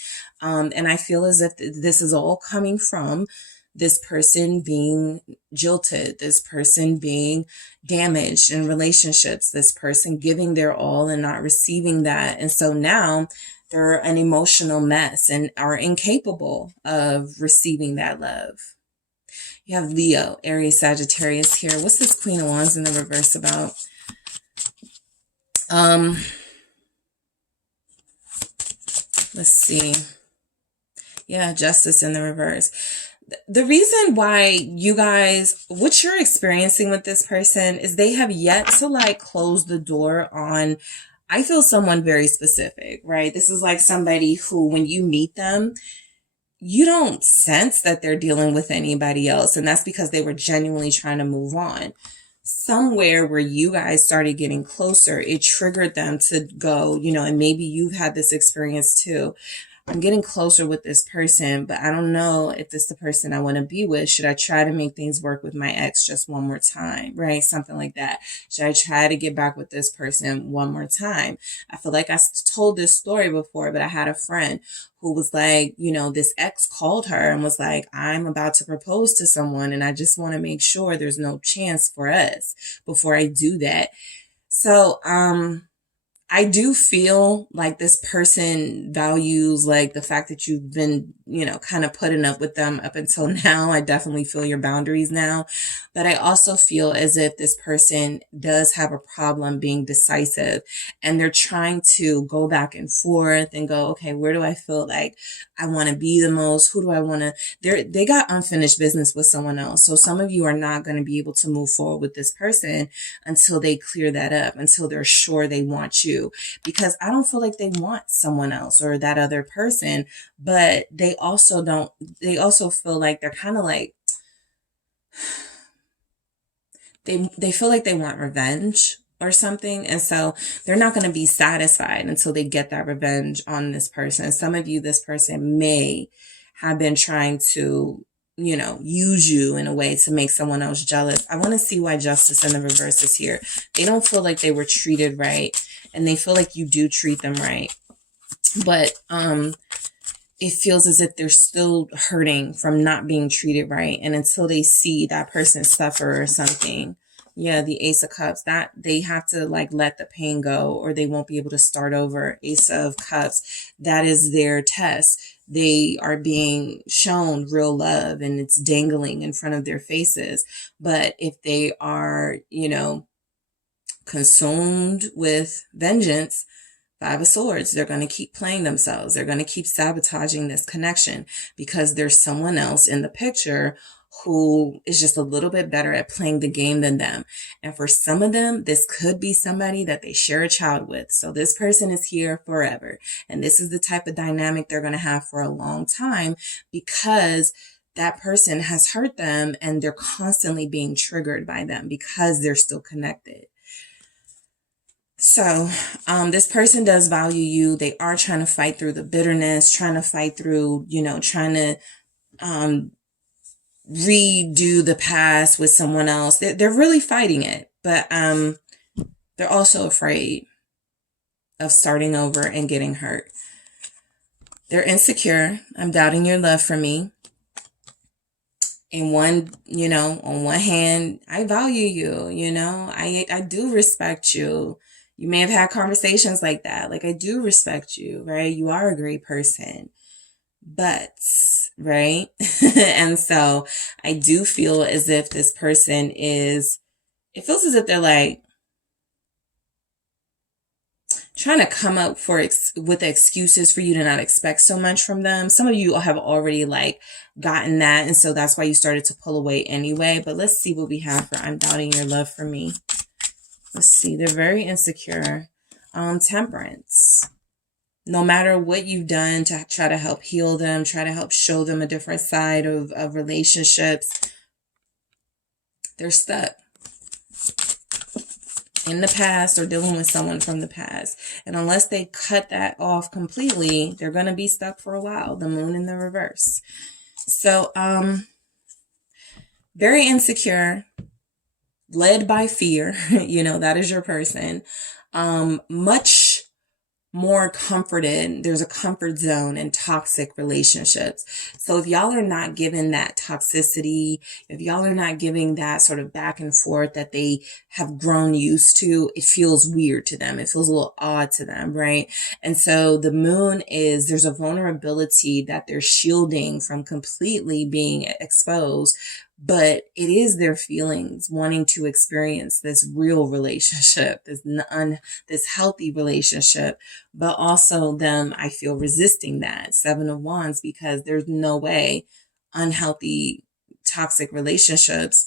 And I feel as if this is all coming from this person being jilted, this person being damaged in relationships, this person giving their all and not receiving that. And so now they're an emotional mess and are incapable of receiving that love. You have Leo, Aries, Sagittarius here. What's this Queen of Wands in the reverse about? Let's see. Yeah, Justice in the reverse. The reason why you guys, what you're experiencing with this person is they have yet to close the door on, I feel, someone very specific, right? This is like somebody who, when you meet them, you don't sense that they're dealing with anybody else. And that's because they were genuinely trying to move on. Somewhere where you guys started getting closer, it triggered them to go, and maybe you've had this experience too. I'm getting closer with this person, but I don't know if this is the person I want to be with. Should I try to make things work with my ex just one more time, right? Something like that. Should I try to get back with this person one more time? I feel like I told this story before, but I had a friend who was like, this ex called her and was like, I'm about to propose to someone and I just want to make sure there's no chance for us before I do that. So, I do feel like this person values the fact that you've been, kind of putting up with them up until now. I definitely feel your boundaries now, but I also feel as if this person does have a problem being decisive and they're trying to go back and forth and go, okay, where do I feel like I want to be the most? Who do I want to, they got unfinished business with someone else. So some of you are not going to be able to move forward with this person until they clear that up, until they're sure they want you. Because I don't feel like they want someone else or that other person, but they also feel like they're kind of like, they feel like they want revenge or something. And so they're not going to be satisfied until they get that revenge on this person. Some of you, this person may have been trying to, use you in a way to make someone else jealous. I want to see why Justice in the reverse is here. They don't feel like they were treated right. And they feel like you do treat them right. But it feels as if they're still hurting from not being treated right. And until they see that person suffer or something, yeah, the Ace of Cups, that they have to let the pain go or they won't be able to start over. Ace of Cups, that is their test. They are being shown real love and it's dangling in front of their faces. But if they are, consumed with vengeance, Five of Swords, they're going to keep playing themselves. They're going to keep sabotaging this connection because there's someone else in the picture who is just a little bit better at playing the game than them. And for some of them, this could be somebody that they share a child with. So this person is here forever. And this is the type of dynamic they're going to have for a long time because that person has hurt them and they're constantly being triggered by them because they're still connected. So this person does value you. They are trying to fight through the bitterness, trying to fight through, trying to redo the past with someone else. They're really fighting it, but they're also afraid of starting over and getting hurt. They're insecure. I'm doubting your love for me. In one, on one hand, I value you, I do respect you. You may have had conversations like that. Like, I do respect you, right? You are a great person. But, right? And so I do feel as if this person it feels as if they're like trying to come up with excuses for you to not expect so much from them. Some of you have already like gotten that, and so that's why you started to pull away anyway. But let's see what we have for I'm doubting your love for me. Let's see. They're very insecure. Temperance. No matter what you've done to try to help heal them, try to help show them a different side of relationships, they're stuck in the past or dealing with someone from the past. And unless they cut that off completely, they're going to be stuck for a while. The moon in the reverse. So, very insecure, led by fear. That is your person. Much more comforted. There's a comfort zone in toxic relationships. So if y'all are not given that toxicity, if y'all are not giving that sort of back and forth that they have grown used to, it feels weird to them. It feels a little odd to them, right? And so the moon there's a vulnerability that they're shielding from completely being exposed. But it is their feelings wanting to experience this real relationship, this healthy relationship, but also them, I feel, resisting that 7 of Wands, because there's no way unhealthy, toxic relationships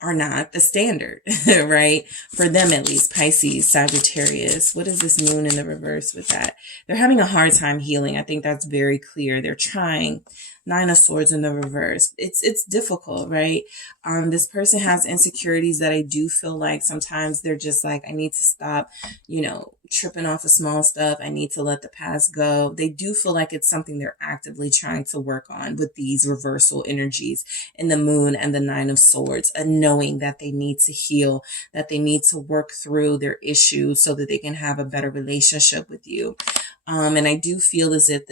are not the standard, right? For them, at least. Pisces, Sagittarius. What is this moon in the reverse with that? They're having a hard time healing. I think that's very clear. They're trying. 9 of Swords in the reverse. It's difficult, right? This person has insecurities that I do feel like sometimes they're just like, I need to stop, tripping off of small stuff. I need to let the past go. They do feel like it's something they're actively trying to work on with these reversal energies in the moon and the 9 of Swords, and knowing that they need to heal, that they need to work through their issues so that they can have a better relationship with you. And I do feel as if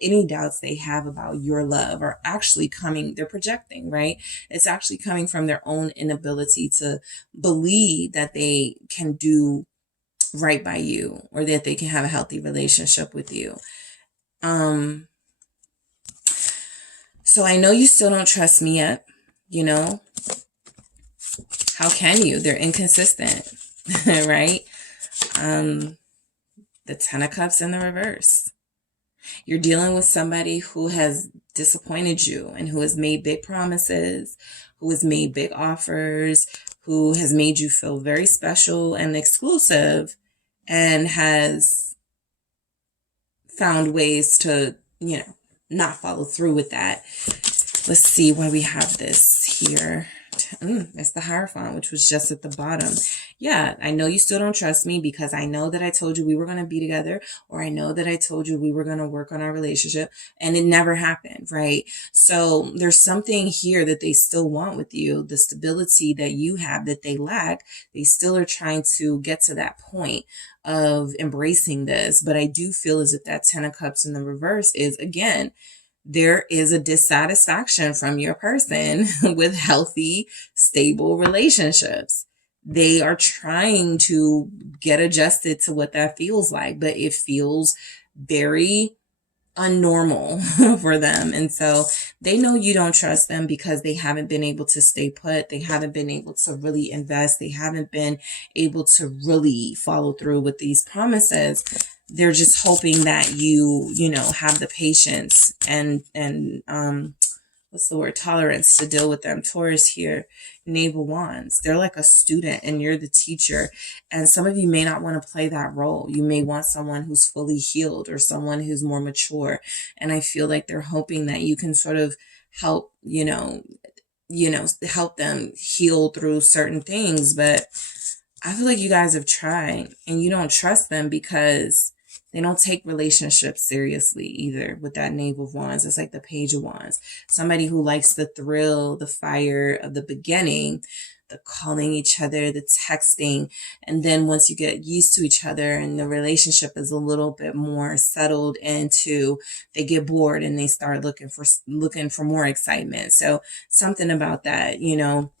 any doubts they have about your love are actually they're projecting, right? It's actually coming from their own inability to believe that they can do right by you, or that they can have a healthy relationship with you. So I know you still don't trust me yet, How can you? They're inconsistent, right? The 10 of Cups in the reverse. You're dealing with somebody who has disappointed you and who has made big promises, who has made big offers, who has made you feel very special and exclusive, and has found ways to, not follow through with that. Let's see why we have this here. That's the Hierophant, which was just at the bottom. Yeah, I know you still don't trust me because I know that I told you we were going to be together, or I know that I told you we were going to work on our relationship, and it never happened, right? So there's something here that they still want with you, the stability that you have that they lack. They still are trying to get to that point of embracing this. But I do feel as if that 10 of Cups in the reverse is, again, there is a dissatisfaction from your person with healthy, stable relationships. They are trying to get adjusted to what that feels like, but it feels very unnormal for them. And so they know you don't trust them because they haven't been able to stay put. They haven't been able to really invest. They haven't been able to really follow through with these promises. They're just hoping that you have the patience and what's the word? Tolerance to deal with them. Taurus here, Knave of Wands. They're like a student and you're the teacher. And some of you may not want to play that role. You may want someone who's fully healed or someone who's more mature. And I feel like they're hoping that you can sort of help, help them heal through certain things. But I feel like you guys have tried and you don't trust them because They don't take relationships seriously either with that Knave of Wands. It's like the Page of Wands. Somebody who likes the thrill, the fire of the beginning, the calling each other, the texting. And then once you get used to each other and the relationship is a little bit more settled into, they get bored and they start looking for more excitement. So something about that, you know,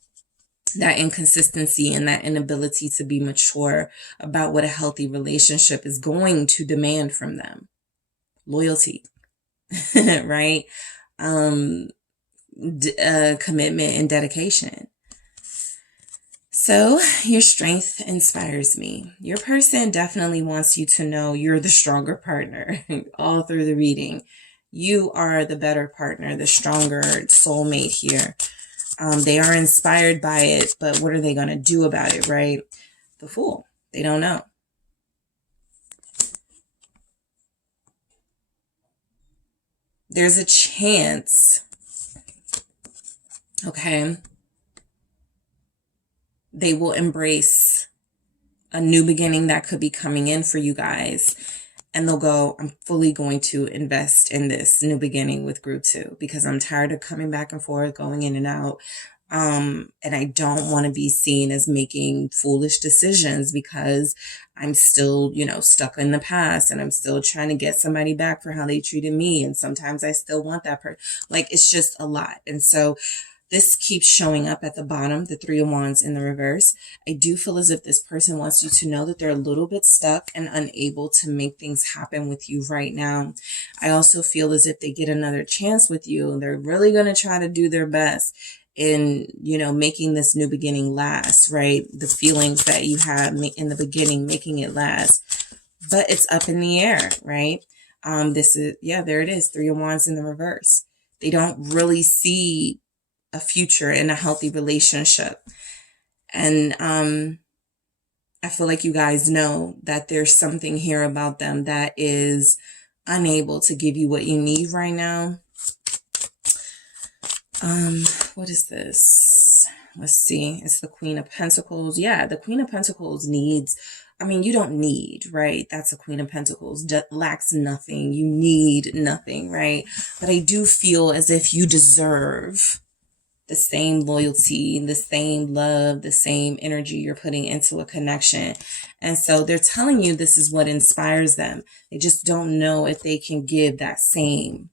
that inconsistency and that inability to be mature about what a healthy relationship is going to demand from them. Loyalty, right? Commitment and dedication. So your strength inspires me. Your person definitely wants you to know you're the stronger partner all through the reading. You are the better partner, the stronger soulmate here. They are inspired by it, but what are they going to do about it, right? The Fool. They don't know. There's a chance, okay, they will embrace a new beginning that could be coming in for you guys. And they'll go, I'm fully going to invest in this new beginning with group 2 because I'm tired of coming back and forth, going in and out. And I don't want to be seen as making foolish decisions because I'm still, you know, stuck in the past and I'm still trying to get somebody back for how they treated me. And sometimes I still want that person. Like, it's just a lot. And so this keeps showing up at the bottom, the Three of Wands in the reverse. I do feel as if this person wants you to know that they're a little bit stuck and unable to make things happen with you right now. I also feel as if they get another chance with you. They're really going to try to do their best in, you know, making this new beginning last, right? The feelings that you have in the beginning, making it last. But it's up in the air, right? This is, yeah, there it is. Three of Wands in the reverse. They don't really see a future in a healthy relationship. And I feel like you guys know that there's something here about them that is unable to give you what you need right now. What is this? Let's see. It's the Queen of Pentacles. Yeah, the Queen of Pentacles needs, I mean, you don't need, right? That's a Queen of Pentacles. Lacks nothing. You need nothing, right? But I do feel as if you deserve the same loyalty, the same love, the same energy you're putting into a connection. And so they're telling you this is what inspires them. They just don't know if they can give that same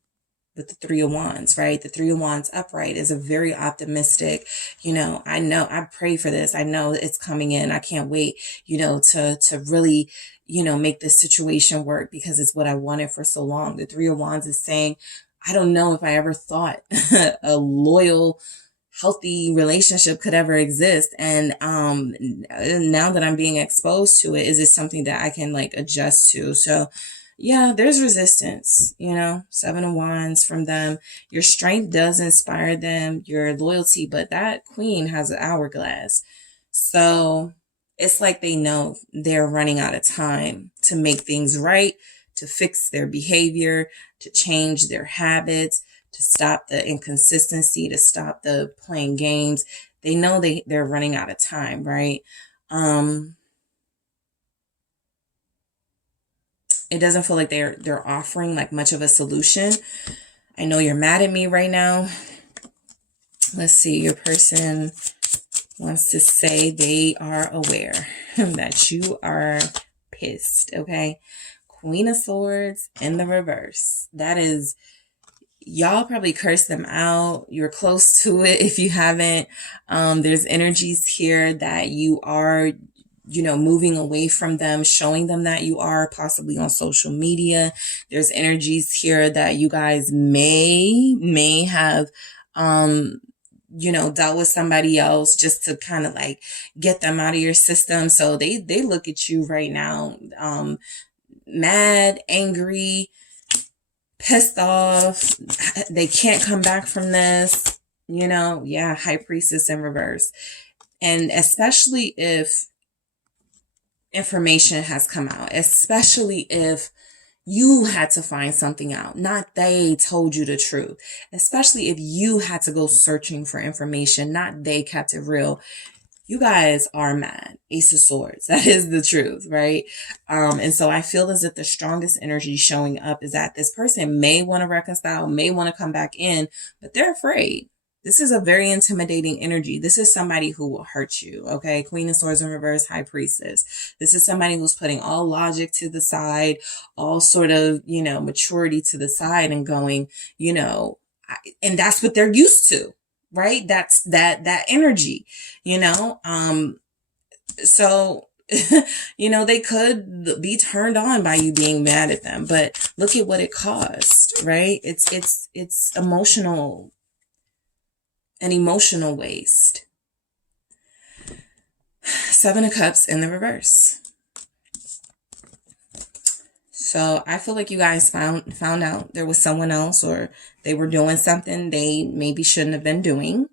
with the Three of Wands, right? The Three of Wands upright is a very optimistic, you know, I pray for this. I know it's coming in. I can't wait, you know, to really, you know, make this situation work because it's what I wanted for so long. The Three of Wands is saying, I don't know if I ever thought a loyal, healthy relationship could ever exist. And now that I'm being exposed to it, is it something that I can like adjust to? So yeah, there's resistance, you know, Seven of Wands from them. Your strength does inspire them, your loyalty, but that Queen has an hourglass. So it's like they know they're running out of time to make things right, to fix their behavior, to change their habits, to stop the inconsistency, to stop the playing games. They know they're running out of time, right? It doesn't feel like they're offering like much of a solution. I know you're mad at me right now. Let's see. Your person wants to say they are aware that you are pissed. Okay. Queen of Swords in the reverse. That is, y'all probably cursed them out. You're close to it if you haven't. There's energies here that you are, you know, moving away from them, showing them that you are, possibly on social media. There's energies here that you guys may have, you know, dealt with somebody else just to kind of like get them out of your system. So they look at you right now, mad, angry, pissed off. They can't come back from this, you know. Yeah, High Priestess in reverse. And especially if information has come out, especially if you had to find something out, not they told you the truth, especially if you had to go searching for information, not they kept it real. you guys are mad. Ace of Swords. That is the truth, right? And so I feel as if the strongest energy showing up is that this person may want to reconcile, may want to come back in, but they're afraid. This is a very intimidating energy. This is somebody who will hurt you, okay? Queen of Swords in reverse, High Priestess. This is somebody who's putting all logic to the side, all sort of, maturity to the side and going, and that's what they're used to, right? That's that energy, so, they could be turned on by you being mad at them, but look at what it cost, right? It's emotional. An emotional waste. Seven of Cups in the reverse. So I feel like you guys found out there was someone else, or they were doing something they maybe shouldn't have been doing.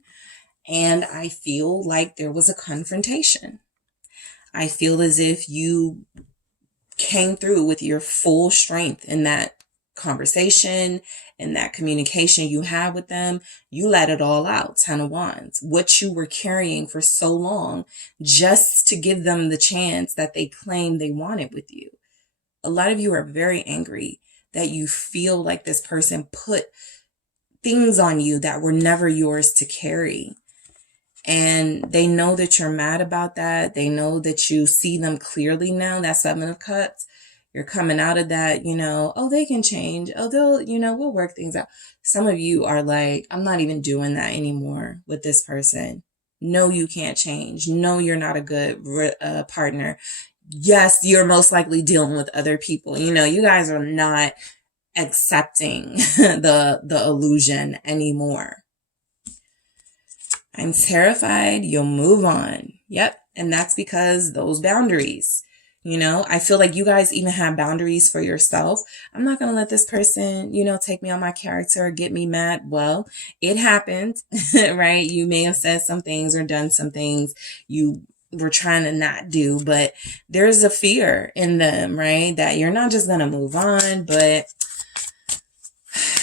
And I feel like there was a confrontation. I feel as if you came through with your full strength in that conversation and that communication you have with them. You let it all out. 10 of Wands. What you were carrying for so long just to give them the chance that they claimed they wanted with you. A lot of you are very angry that you feel like this person put things on you that were never yours to carry. And they know that you're mad about that. They know that you see them clearly now. That 7 of Cups. You're coming out of that, oh, they can change. Oh, they'll, we'll work things out. Some of you are like, I'm not even doing that anymore with this person. No, you can't change. No, you're not a good partner. Yes, you're most likely dealing with other people. You guys are not accepting the illusion anymore. I'm terrified. You'll move on. Yep. And that's because those boundaries. I feel like you guys even have boundaries for yourself. I'm not going to let this person, take me on my character or get me mad. Well, it happened, right? You may have said some things or done some things you were trying to not do, but there's a fear in them, right? That you're not just going to move on, but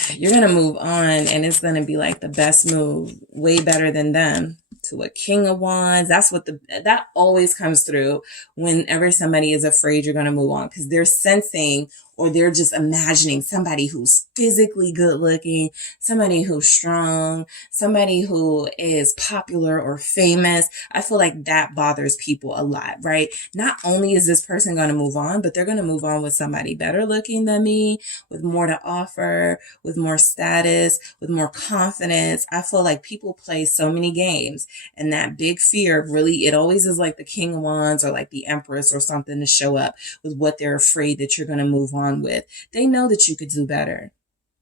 you're going to move on and it's going to be like the best move, way better than them. To a King of Wands. That's what that always comes through whenever somebody is afraid you're going to move on, because they're sensing or they're just imagining somebody who's physically good looking, somebody who's strong, somebody who is popular or famous. I feel like that bothers people a lot, right? Not only is this person going to move on, but they're going to move on with somebody better looking than me, with more to offer, with more status, with more confidence. I feel like people play so many games, and that big fear really, it always is like the King of Wands or like the Empress or something to show up with what they're afraid that you're going to move on with. They know that you could do better.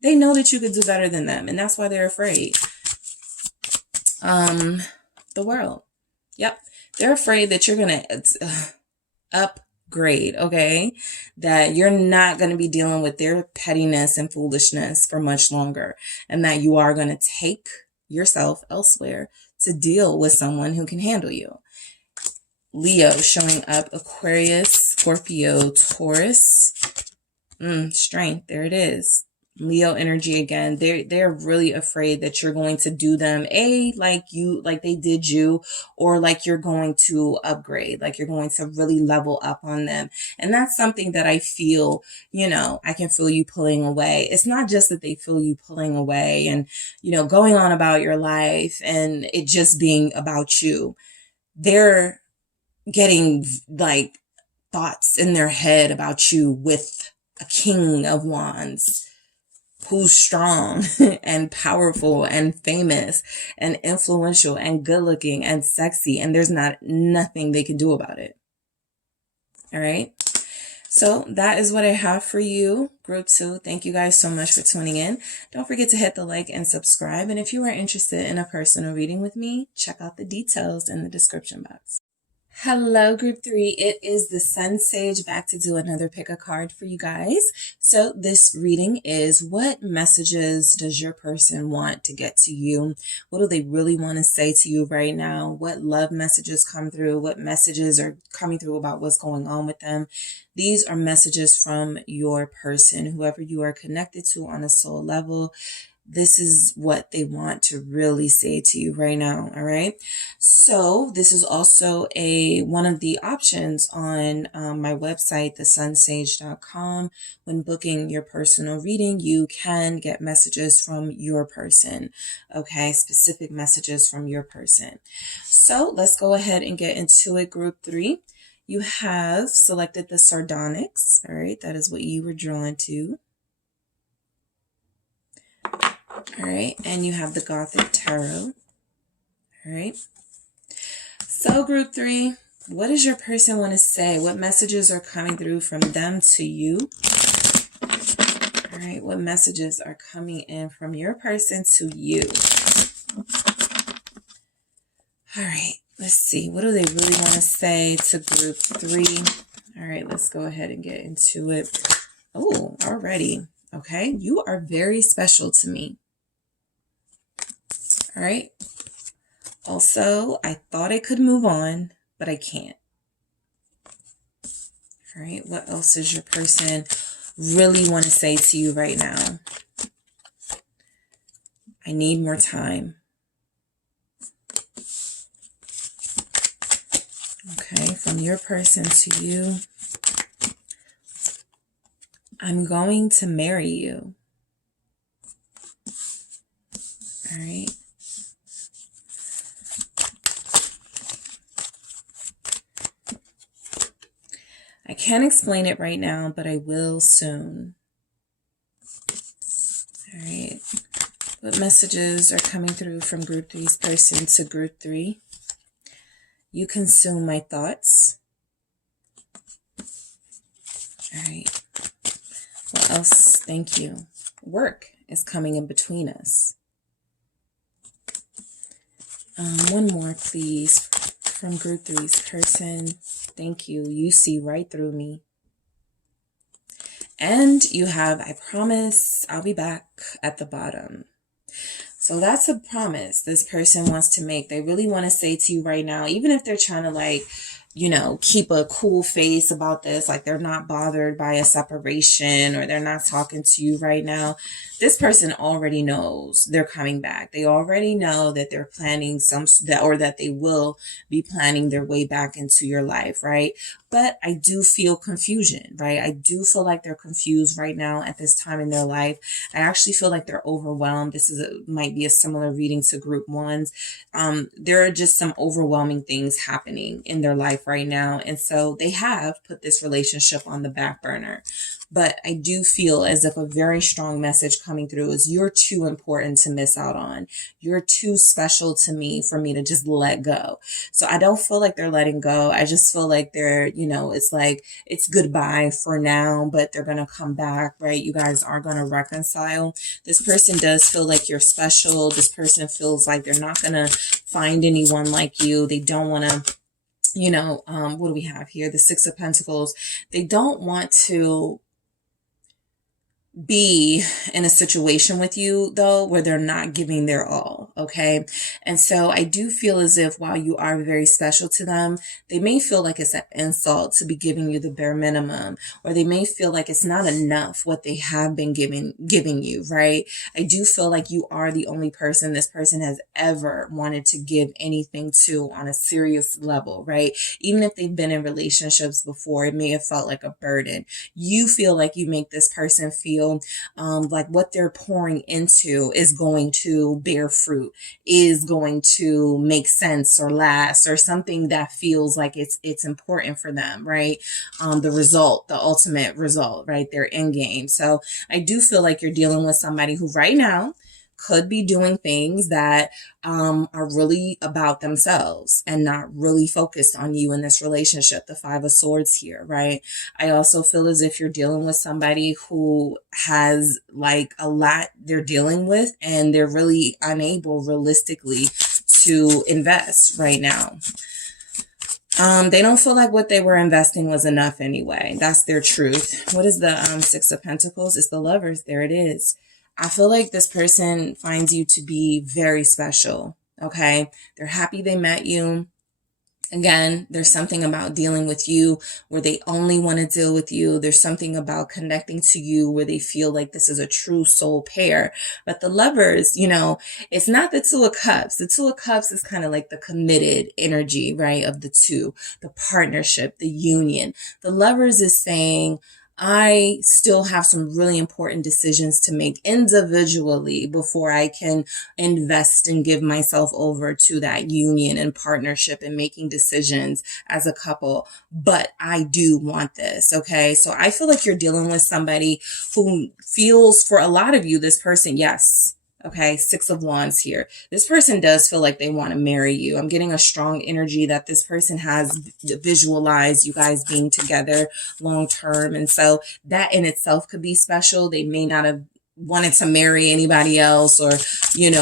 They know that you could do better than them, and that's why they're afraid. The World. Yep. They're afraid that you're going to upgrade, okay? That you're not going to be dealing with their pettiness and foolishness for much longer, and that you are going to take yourself elsewhere to deal with someone who can handle you. Leo showing up. Aquarius, Scorpio, Taurus. Strength. There it is. Leo energy again. They're really afraid that you're going to do them like they did you, or like you're going to upgrade, like you're going to really level up on them. And that's something that I feel, I can feel you pulling away. It's not just that they feel you pulling away and, going on about your life and it just being about you. They're getting like thoughts in their head about you with a King of Wands who's strong and powerful and famous and influential and good looking and sexy, and there's nothing they can do about it. All right. So that is what I have for you, Group 2. Thank you guys so much for tuning in. Don't forget to hit the like and subscribe. And if you are interested in a personal reading with me, check out the details in the description box. Hello, Group 3. It is the SunSage back to do another pick a card for you guys. So this reading is, what messages does your person want to get to you? What do they really want to say to you right now? What love messages come through? What messages are coming through about what's going on with them? These are messages from your person, whoever you are connected to on a soul level. this is what they want to really say to you right now. All right. So this is also one of the options on my website, TheSunSage.com. When booking your personal reading, you can get messages from your person. Okay. Specific messages from your person. So let's go ahead and get into it. Group 3. You have selected the sardonyx. All right. That is what you were drawn to. All right, and you have the Gothic Tarot. All right. So group 3, what does your person want to say? What messages are coming through from them to you? All right, what messages are coming in from your person to you? All right, let's see. What do they really want to say to group 3? All right, let's go ahead and get into it. Oh, already. Okay, you are very special to me. All right. Also, I thought I could move on, but I can't. All right. What else does your person really want to say to you right now? I need more time. Okay. From your person to you. I'm going to marry you. All right. I can't explain it right now, but I will soon. All right. What messages are coming through from group 3's person to group 3? You consume my thoughts. All right. What else? Thank you. Work is coming in between us. One more, please, from group 3's person. Thank you. You see right through me. And you have, I promise I'll be back at the bottom. So that's a promise this person wants to make. They really want to say to you right now, even if they're trying to keep a cool face about this, like they're not bothered by a separation or they're not talking to you right now. This person already knows they're coming back. They already know that they're planning that they will be planning their way back into your life, right? But I do feel confusion, right? I do feel like they're confused right now at this time in their life. I actually feel like they're overwhelmed. This might be a similar reading to group 1's. There are just some overwhelming things happening in their life right now. And so they have put this relationship on the back burner. But I do feel as if a very strong message coming through is you're too important to miss out on. You're too special to me for me to just let go. So I don't feel like they're letting go. I just feel like they're, it's like it's goodbye for now, but they're going to come back, right? You guys are going to reconcile. This person does feel like you're special. This person feels like they're not going to find anyone like you. They don't want to, what do we have here? The 6 of Pentacles. They don't want to be in a situation with you though where they're not giving their all. Okay. And so I do feel as if while you are very special to them, they may feel like it's an insult to be giving you the bare minimum, or they may feel like it's not enough what they have been giving you, right? I do feel like you are the only person this person has ever wanted to give anything to on a serious level, right? Even if they've been in relationships before, it may have felt like a burden. You feel like you make this person feel like what they're pouring into is going to bear fruit, is going to make sense or last, or something that feels like it's important for them, right? The ultimate result, right? Their end game. So I do feel like you're dealing with somebody who right now could be doing things that are really about themselves and not really focused on you in this relationship. The 5 of Swords here, right? I also feel as if you're dealing with somebody who has like a lot they're dealing with and they're really unable realistically to invest right now. They don't feel like what they were investing was enough anyway. That's their truth. What is the 6 of Pentacles? It's the Lovers. There it is. I feel like this person finds you to be very special, okay? They're happy they met you. Again, there's something about dealing with you where they only want to deal with you. There's something about connecting to you where they feel like this is a true soul pair. But the Lovers, it's not the Two of Cups. The Two of Cups is kind of like the committed energy, right, of the two, the partnership, the union. The Lovers is saying, I still have some really important decisions to make individually before I can invest and give myself over to that union and partnership and making decisions as a couple. But I do want this. Okay. So I feel like you're dealing with somebody who feels, for a lot of you, this person, yes. Okay, Six of Wands here. This person does feel like they want to marry you. I'm getting a strong energy that this person has visualized you guys being together long term. And so that in itself could be special. They may not have wanted to marry anybody else, or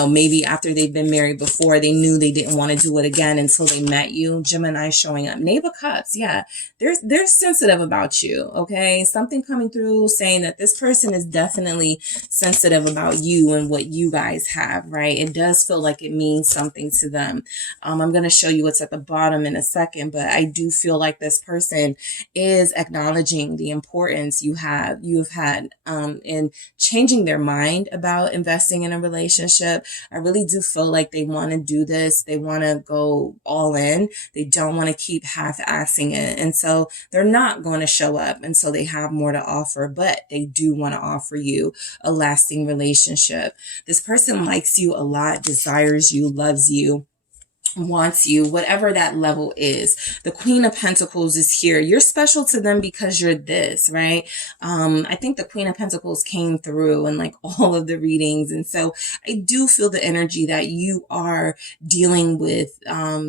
maybe after they've been married before, they knew they didn't want to do it again until they met you. Gemini showing up. Knave of Cups, yeah, they're sensitive about you. Okay, something coming through saying that this person is definitely sensitive about you and what you guys have, right? It does feel like it means something to them. I'm going to show you what's at the bottom in a second, but I do feel like this person is acknowledging the importance you've had in changing their mind about investing in a relationship. I really do feel like they want to do this. They want to go all in. They don't want to keep half-assing it. And so they're not going to show up until they have more to offer, but they do want to offer you a lasting relationship. This person likes you a lot, desires you, loves you, wants you, whatever that level is. The Queen of Pentacles is here. You're special to them because you're this, right? I think the Queen of Pentacles came through in like all of the readings. And so I do feel the energy that you are dealing with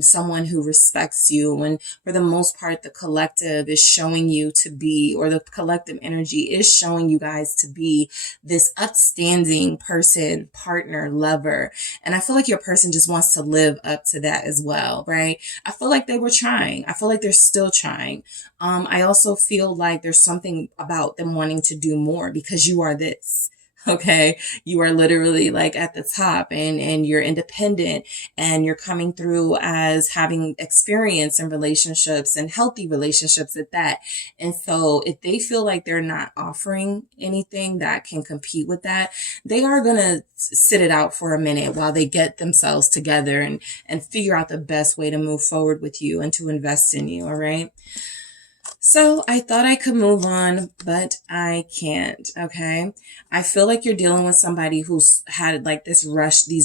someone who respects you. And for the most part, the collective is showing you to be, or the collective energy is showing you guys to be this upstanding person, partner, lover. And I feel like your person just wants to live up to that as well, right? I feel like they were trying. I feel like they're still trying. I also feel like there's something about them wanting to do more because you are this. Okay. You are literally like at the top and you're independent and you're coming through as having experience in relationships and healthy relationships at that. And so if they feel like they're not offering anything that can compete with that, they are going to sit it out for a minute while they get themselves together and figure out the best way to move forward with you and to invest in you. All right. So I thought I could move on, but I can't. Okay. I feel like you're dealing with somebody who's had like these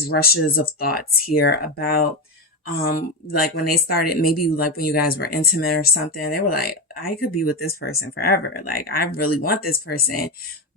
rushes of thoughts here about, like when they started, maybe like when you guys were intimate or something, they were like, I could be with this person forever. Like, I really want this person,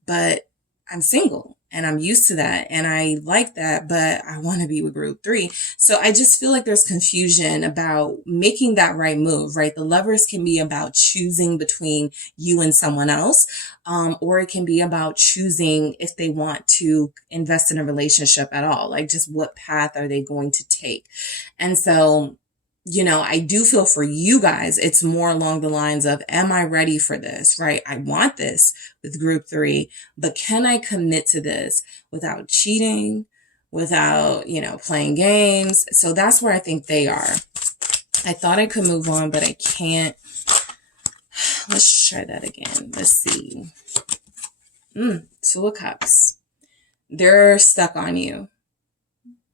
but I'm single and I'm used to that. And I like that, but I want to be with group 3. So I just feel like there's confusion about making that right move, right? The Lovers can be about choosing between you and someone else. Or it can be about choosing if they want to invest in a relationship at all, like just what path are they going to take? And so, I do feel for you guys, it's more along the lines of, am I ready for this, right? I want this with group 3, but can I commit to this without cheating, without, playing games? So that's where I think they are. I thought I could move on, but I can't. Let's try that again. Let's see. Two of Cups. They're stuck on you.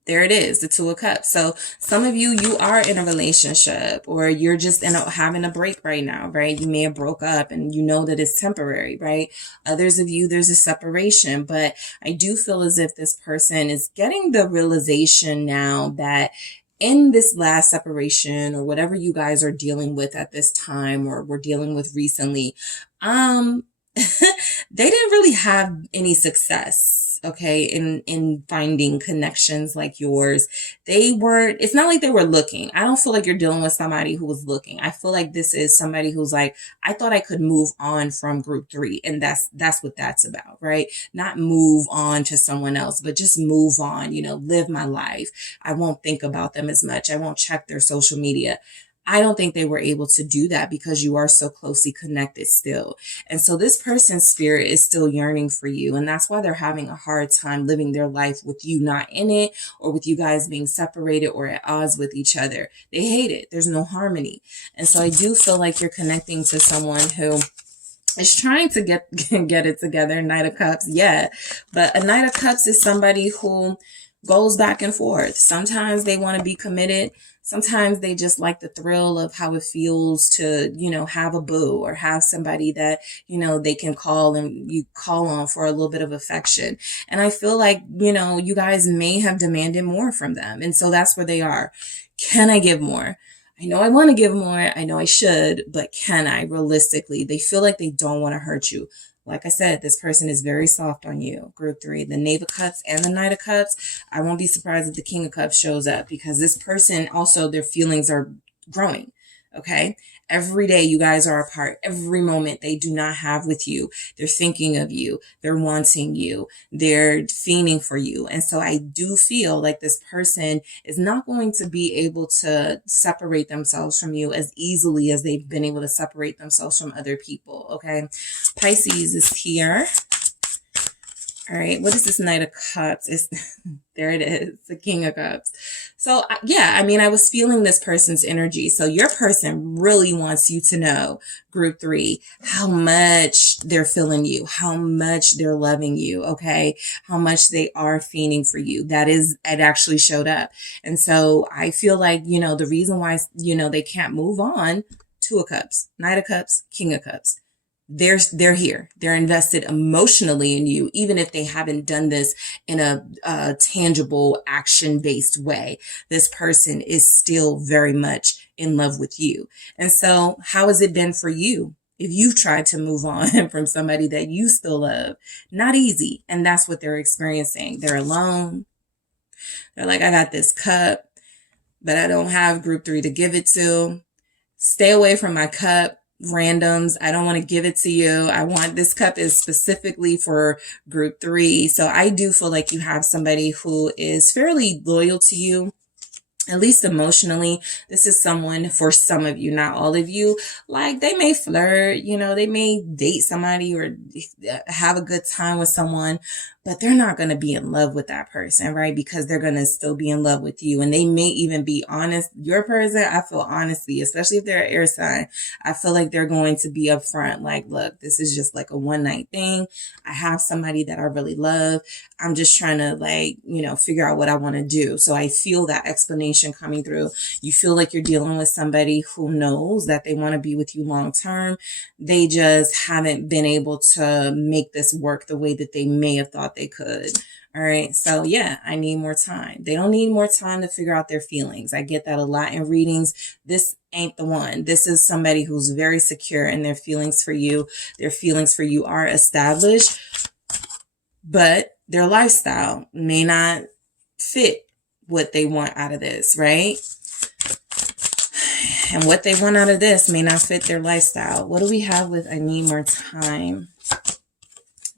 There it is, the Two of Cups. So some of you are in a relationship, or you're just having a break right now, right? You may have broke up and you know that it's temporary, right? Others of you, there's a separation, but I do feel as if this person is getting the realization now that in this last separation, or whatever you guys are dealing with at this time, or were dealing with recently, they didn't really have any success, okay, in finding connections like yours. It's not like they were looking. I don't feel like you're dealing with somebody who was looking. I feel like this is somebody who's like, I thought I could move on from group 3. And that's what that's about, right? Not move on to someone else, but just move on, live my life. I won't think about them as much. I won't check their social media. I don't think they were able to do that because you are so closely connected still. And so this person's spirit is still yearning for you. And that's why they're having a hard time living their life with you not in it, or with you guys being separated or at odds with each other. They hate it. There's no harmony. And so I do feel like you're connecting to someone who is trying to get it together. Knight of Cups, yeah. But a Knight of Cups is somebody who goes back and forth. Sometimes they want to be committed. Sometimes they just like the thrill of how it feels to, have a boo or have somebody that, they can call and you call on for a little bit of affection. And I feel like, you guys may have demanded more from them. And so that's where they are. Can I give more? I know I want to give more. I know I should, but can I realistically? They feel like they don't want to hurt you. Like I said, this person is very soft on you. Group 3, the Knave of Cups and the Knight of Cups. I won't be surprised if the King of Cups shows up, because this person also, their feelings are growing. Okay. Every day you guys are apart. Every moment they do not have with you. They're thinking of you. They're wanting you. They're fiending for you. And so I do feel like this person is not going to be able to separate themselves from you as easily as they've been able to separate themselves from other people. Okay. Pisces is here. All right. What is this Knight of Cups? There it is. The King of Cups. So yeah, I was feeling this person's energy. So your person really wants you to know, Group 3, how much they're feeling you, how much they're loving you. Okay. How much they are fiending for you. It actually showed up. And so I feel like, the reason why, they can't move on. 2 of Cups, Knight of Cups, King of Cups. They're here. They're invested emotionally in you, even if they haven't done this in a tangible, action-based way. This person is still very much in love with you. And so how has it been for you? If you've tried to move on from somebody that you still love, not easy. And that's what they're experiencing. They're alone. They're like, I got this cup, but I don't have Group 3 to give it to. Stay away from my cup. Randoms. I don't want to give it to you. This cup is specifically for Group 3. So I do feel like you have somebody who is fairly loyal to you, at least emotionally. This is someone, for some of you, not all of you, like they may flirt, they may date somebody or have a good time with someone, but they're not going to be in love with that person, right? Because they're going to still be in love with you. And they may even be honest. Your person, I feel honesty, especially if they're an air sign, I feel like they're going to be upfront. Like, look, this is just like a one night thing. I have somebody that I really love. I'm just trying to figure out what I want to do. So I feel that explanation coming through. You feel like you're dealing with somebody who knows that they want to be with you long term. They just haven't been able to make this work the way that they may have thought they could. All right. So yeah, I need more time. They don't need more time to figure out their feelings. I get that a lot in readings. This ain't the one. This is somebody who's very secure in their feelings for you. Their feelings for you are established, but their lifestyle may not fit what they want out of this, right? And what they want out of this may not fit their lifestyle. What do we have with I need more time?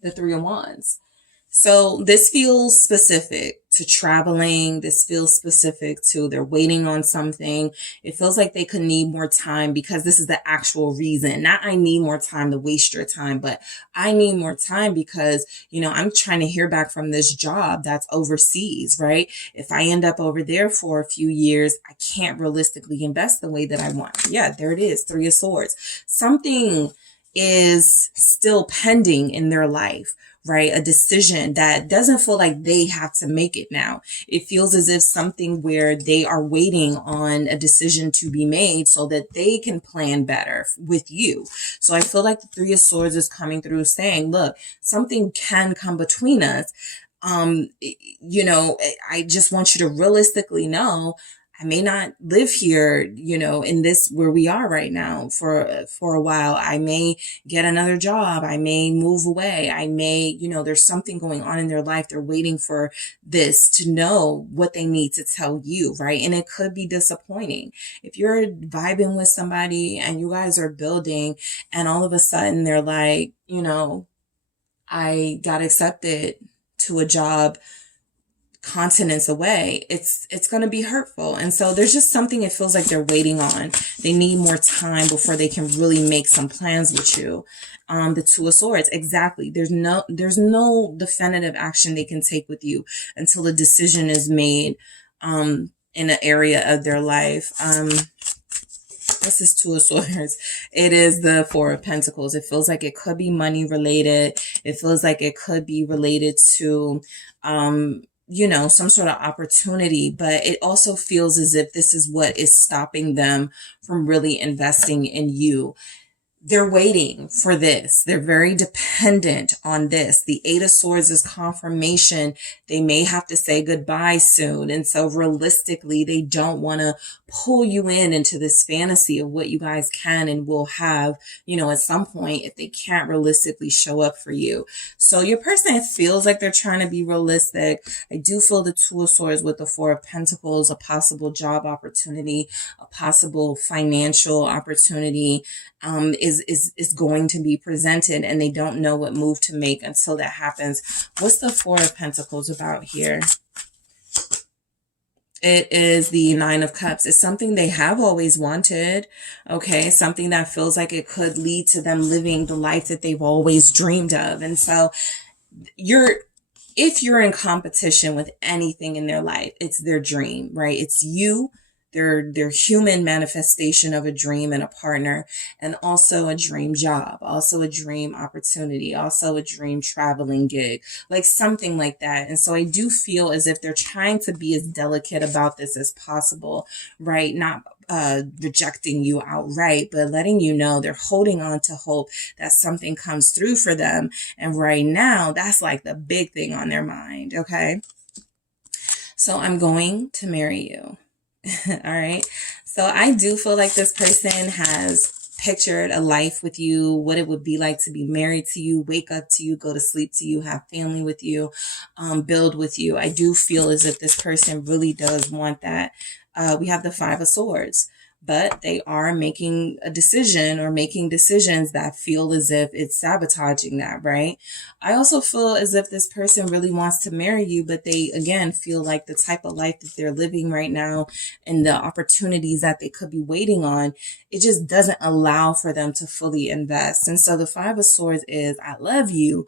The 3 of Wands. So this feels specific to traveling. This feels specific to they're waiting on something. It feels like they could need more time because this is the actual reason. Not I need more time to waste your time, but I need more time because, I'm trying to hear back from this job that's overseas, right? If I end up over there for a few years, I can't realistically invest the way that I want. Yeah, there it is. 3 of Swords. Something is still pending in their life, right? A decision that doesn't feel like they have to make it now. It feels as if something where they are waiting on a decision to be made so that they can plan better with you. So I feel like the 3 of Swords is coming through saying, look, something can come between us. I just want you to realistically know I may not live here, in this where we are right now for a while. I may get another job. I may move away. I may, there's something going on in their life. They're waiting for this to know what they need to tell you, right? And it could be disappointing. If you're vibing with somebody and you guys are building and all of a sudden they're like, I got accepted to a job continents away, it's going to be hurtful. And so there's just something it feels like they're waiting on. They need more time before they can really make some plans with you. The Two of Swords, exactly. There's no definitive action they can take with you until a decision is made in an area of their life. This is Two of Swords. It is the Four of Pentacles. It feels like it could be money related. It feels like it could be related to, you know, some sort of opportunity, but it also feels as if this is what is stopping them from really investing in you. They're waiting for this. They're very dependent on this. The Eight of Swords is confirmation. They may have to say goodbye soon. And so realistically, they don't want to pull you into this fantasy of what you guys can and will have, you know, at some point if they can't realistically show up for you. So your person feels like they're trying to be realistic. I do feel the Two of Swords with the Four of Pentacles, a possible job opportunity, a possible financial opportunity, is going to be presented, and they don't know what move to make until that happens. What's the Four of Pentacles about here? It is the Nine of Cups. It's something they have always wanted. Okay. Something that feels like it could lead to them living the life that they've always dreamed of. And so if you're in competition with anything in their life, it's their dream, right? It's you. Their human manifestation of a dream and a partner, and also a dream job, also a dream opportunity, also a dream traveling gig, like something like that. And so I do feel as if they're trying to be as delicate about this as possible, right? Not rejecting you outright, but letting you know they're holding on to hope that something comes through for them. And right now, that's like the big thing on their mind, okay? So I'm going to marry you. All right. So I do feel like this person has pictured a life with you, what it would be like to be married to you, wake up to you, go to sleep to you, have family with you, build with you. I do feel as if this person really does want that. We have the Five of Swords, but they are making a decision or making decisions that feel as if it's sabotaging that, right? I also feel as if this person really wants to marry you, but they, again, feel like the type of life that they're living right now and the opportunities that they could be waiting on, it just doesn't allow for them to fully invest. And so the Five of Swords is, I love you,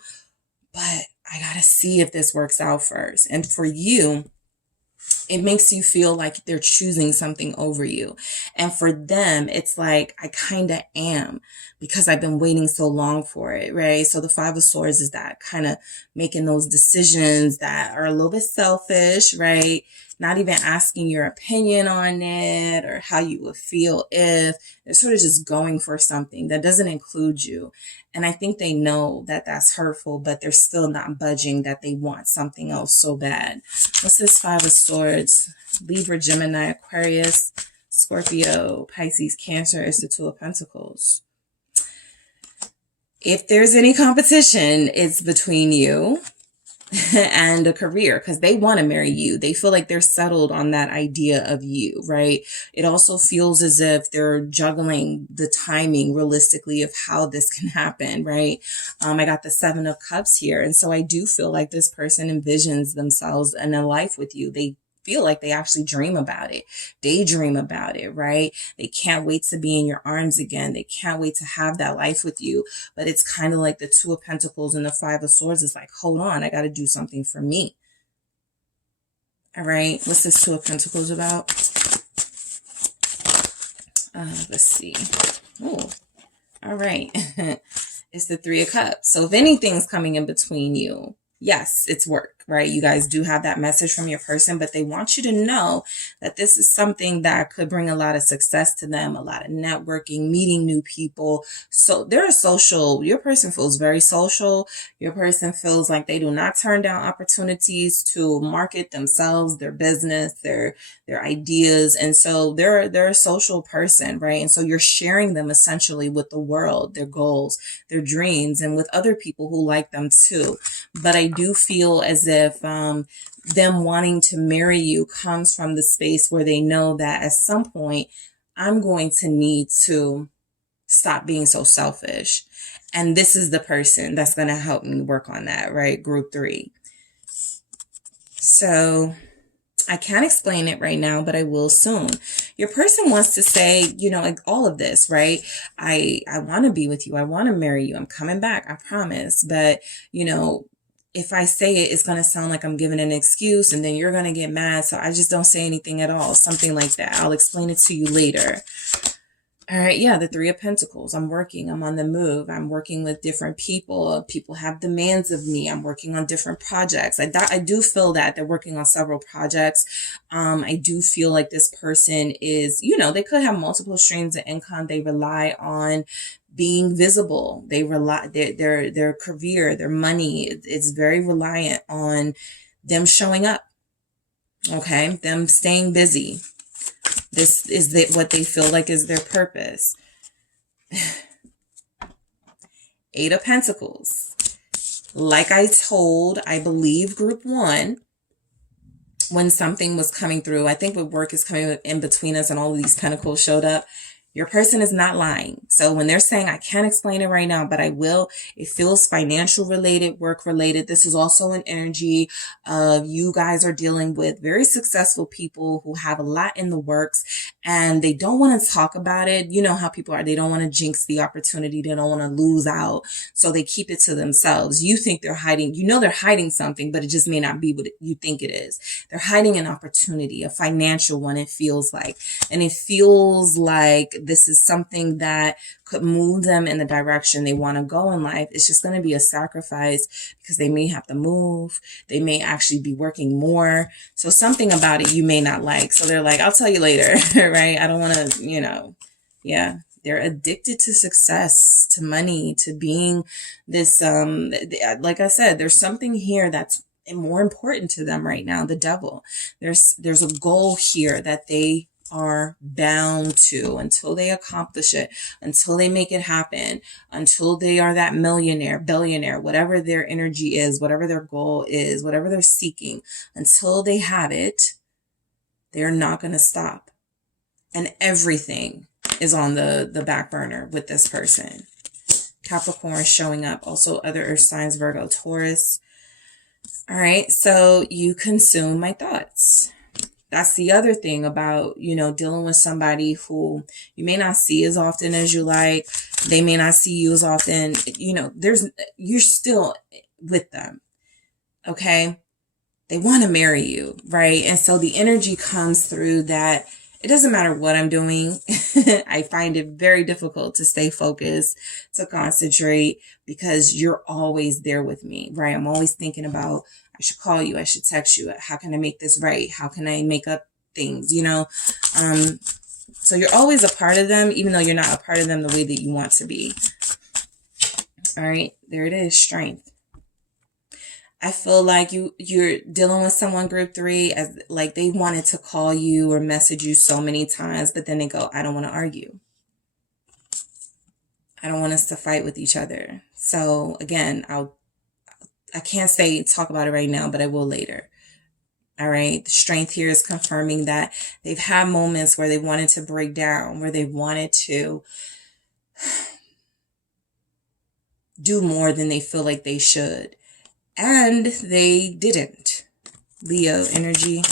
but I got to see if this works out first. And for you, it makes you feel like they're choosing something over you. And for them, it's like, I kind of am, because I've been waiting so long for it, right? So the Five of Swords is that kind of making those decisions that are a little bit selfish, right? Not even asking your opinion on it or how you would feel if. They're sort of just going for something that doesn't include you. And I think they know that that's hurtful, but they're still not budging, that they want something else so bad. What's this Five of Swords? Libra, Gemini, Aquarius, Scorpio, Pisces, Cancer. It's the Two of Pentacles. If there's any competition, it's between you and a career, because they want to marry you. They feel like they're settled on that idea of you, right? It also feels as if they're juggling the timing realistically of how this can happen, right? I got the Seven of Cups here. And so I do feel like this person envisions themselves in a life with you. They feel like they actually dream about it, daydream about it, right? They can't wait to be in your arms again. They can't wait to have that life with you. But it's kind of like the Two of Pentacles and the Five of Swords is like, hold on, I got to do something for me. All right. What's this Two of Pentacles about? Let's see. Oh, all right. It's the Three of Cups. So if anything's coming in between you, yes, it's work, right? You guys do have that message from your person, but they want you to know that this is something that could bring a lot of success to them, a lot of networking, meeting new people. So they're a social, your person feels very social. Your person feels like they do not turn down opportunities to market themselves, their business, their ideas. And so they're a social person, right? And so you're sharing them essentially with the world, their goals, their dreams, and with other people who like them too. But I do feel as if them wanting to marry you comes from the space where they know that at some point I'm going to need to stop being so selfish. And this is the person that's going to help me work on that, right? Group 3. So I can't explain it right now, but I will soon. Your person wants to say, you know, like all of this, right? I want to be with you. I want to marry you. I'm coming back. I promise. But, you know, if I say it, it's going to sound like I'm giving an excuse and then you're going to get mad. So I just don't say anything at all. Something like that. I'll explain it to you later. All right, yeah, the Three of Pentacles. I'm working. I'm on the move. I'm working with different people. People have demands of me. I'm working on different projects. I do feel that they're working on several projects. I do feel like this person is, you know, they could have multiple streams of income. They rely on being visible. They rely their career, their money. It's very reliant on them showing up. Okay, them staying busy. This is what they feel like is their purpose. Eight of Pentacles. Like I told, I believe group one, when something was coming through, I think what work is coming in between us and all of these pentacles showed up, your person is not lying. So when they're saying, I can't explain it right now, but I will, it feels financial related, work related. This is also an energy of you guys are dealing with very successful people who have a lot in the works and they don't want to talk about it. You know how people are. They don't want to jinx the opportunity. They don't want to lose out. So they keep it to themselves. You think they're hiding, you know, they're hiding something, but it just may not be what you think it is. They're hiding an opportunity, a financial one, it feels like. And it feels like this is something that could move them in the direction they want to go in life. It's just going to be a sacrifice because they may have to move. They may actually be working more. So something about it you may not like. So they're like, I'll tell you later, right? I don't want to, you know, yeah. They're addicted to success, to money, to being this, like I said, there's something here that's more important to them right now, the devil. There's a goal here that they are bound to until they accomplish it, until they make it happen, until they are that millionaire, billionaire, whatever their energy is, whatever their goal is, whatever they're seeking, until they have it, they're not going to stop. And everything is on the back burner with this person. Capricorn showing up. Also other earth signs, Virgo, Taurus. All right. So you consume my thoughts. That's the other thing about, you know, dealing with somebody who you may not see as often as you like. They may not see you as often. You know, you're still with them. Okay. They want to marry you. Right. And so the energy comes through that it doesn't matter what I'm doing. I find it very difficult to stay focused, to concentrate, because you're always there with me, right? I'm always thinking about, I should call you, I should text you. How can I make this right? How can I make up things, you know? So you're always a part of them, even though you're not a part of them the way that you want to be. All right, there it is, strength. I feel like you're dealing with someone, group three, as like they wanted to call you or message you so many times, but then they go, I don't want to argue. I don't want us to fight with each other. So again, I can't talk about it right now, but I will later. All right. The strength here is confirming that they've had moments where they wanted to break down, where they wanted to do more than they feel like they should. And they didn't. Leo energy.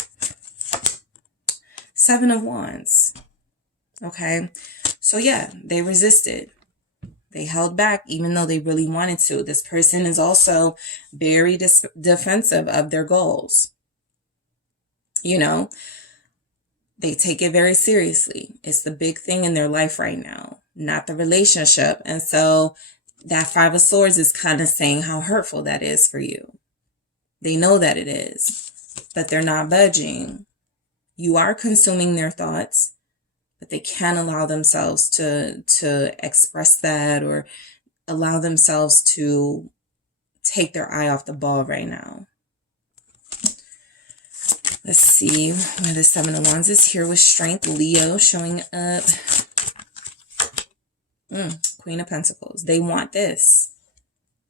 Seven of Wands. Okay. So yeah, they resisted. They held back even though they really wanted to. This person is also very defensive of their goals. You know, they take it very seriously. It's the big thing in their life right now, not the relationship. And so that Five of Swords is kind of saying how hurtful that is for you. They know that it is, but they're not budging. You are consuming their thoughts, but they can't allow themselves to express that or allow themselves to take their eye off the ball right now. Let's see where the Seven of Wands is here with strength. Leo showing up. Queen of Pentacles. They want this,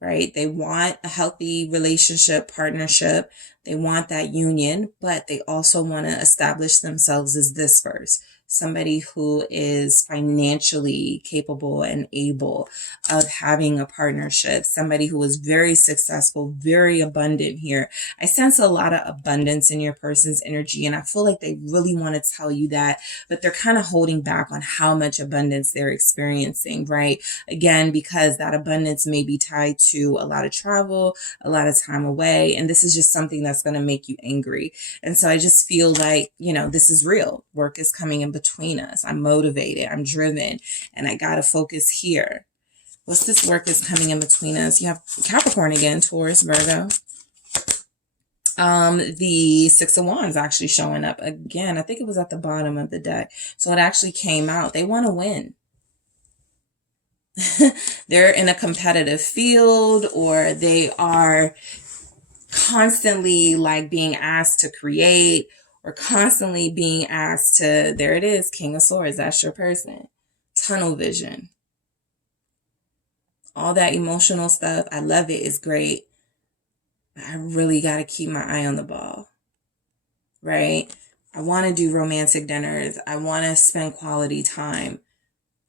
right? They want a healthy relationship, partnership. They want that union, but they also want to establish themselves as this first. somebody who is financially capable and able of having a partnership, somebody who is very successful, very abundant here. I sense a lot of abundance in your person's energy, and I feel like they really want to tell you that, but they're kind of holding back on how much abundance they're experiencing, right? Again, because that abundance may be tied to a lot of travel, a lot of time away, and this is just something that's going to make you angry. And so I just feel like, you know, this is real. Work is coming in between us. I'm motivated, I'm driven, and I got to focus here. What's this work is coming in between us? You have Capricorn again, Taurus, Virgo. The Six of Wands actually showing up again. I think it was at the bottom of the deck. So it actually came out. They want to win. They're in a competitive field, or they are constantly like being asked to create, or constantly being asked to, there it is, King of Swords. That's your person. Tunnel vision. All that emotional stuff. I love it. It's great. I really got to keep my eye on the ball, right? I want to do romantic dinners. I want to spend quality time,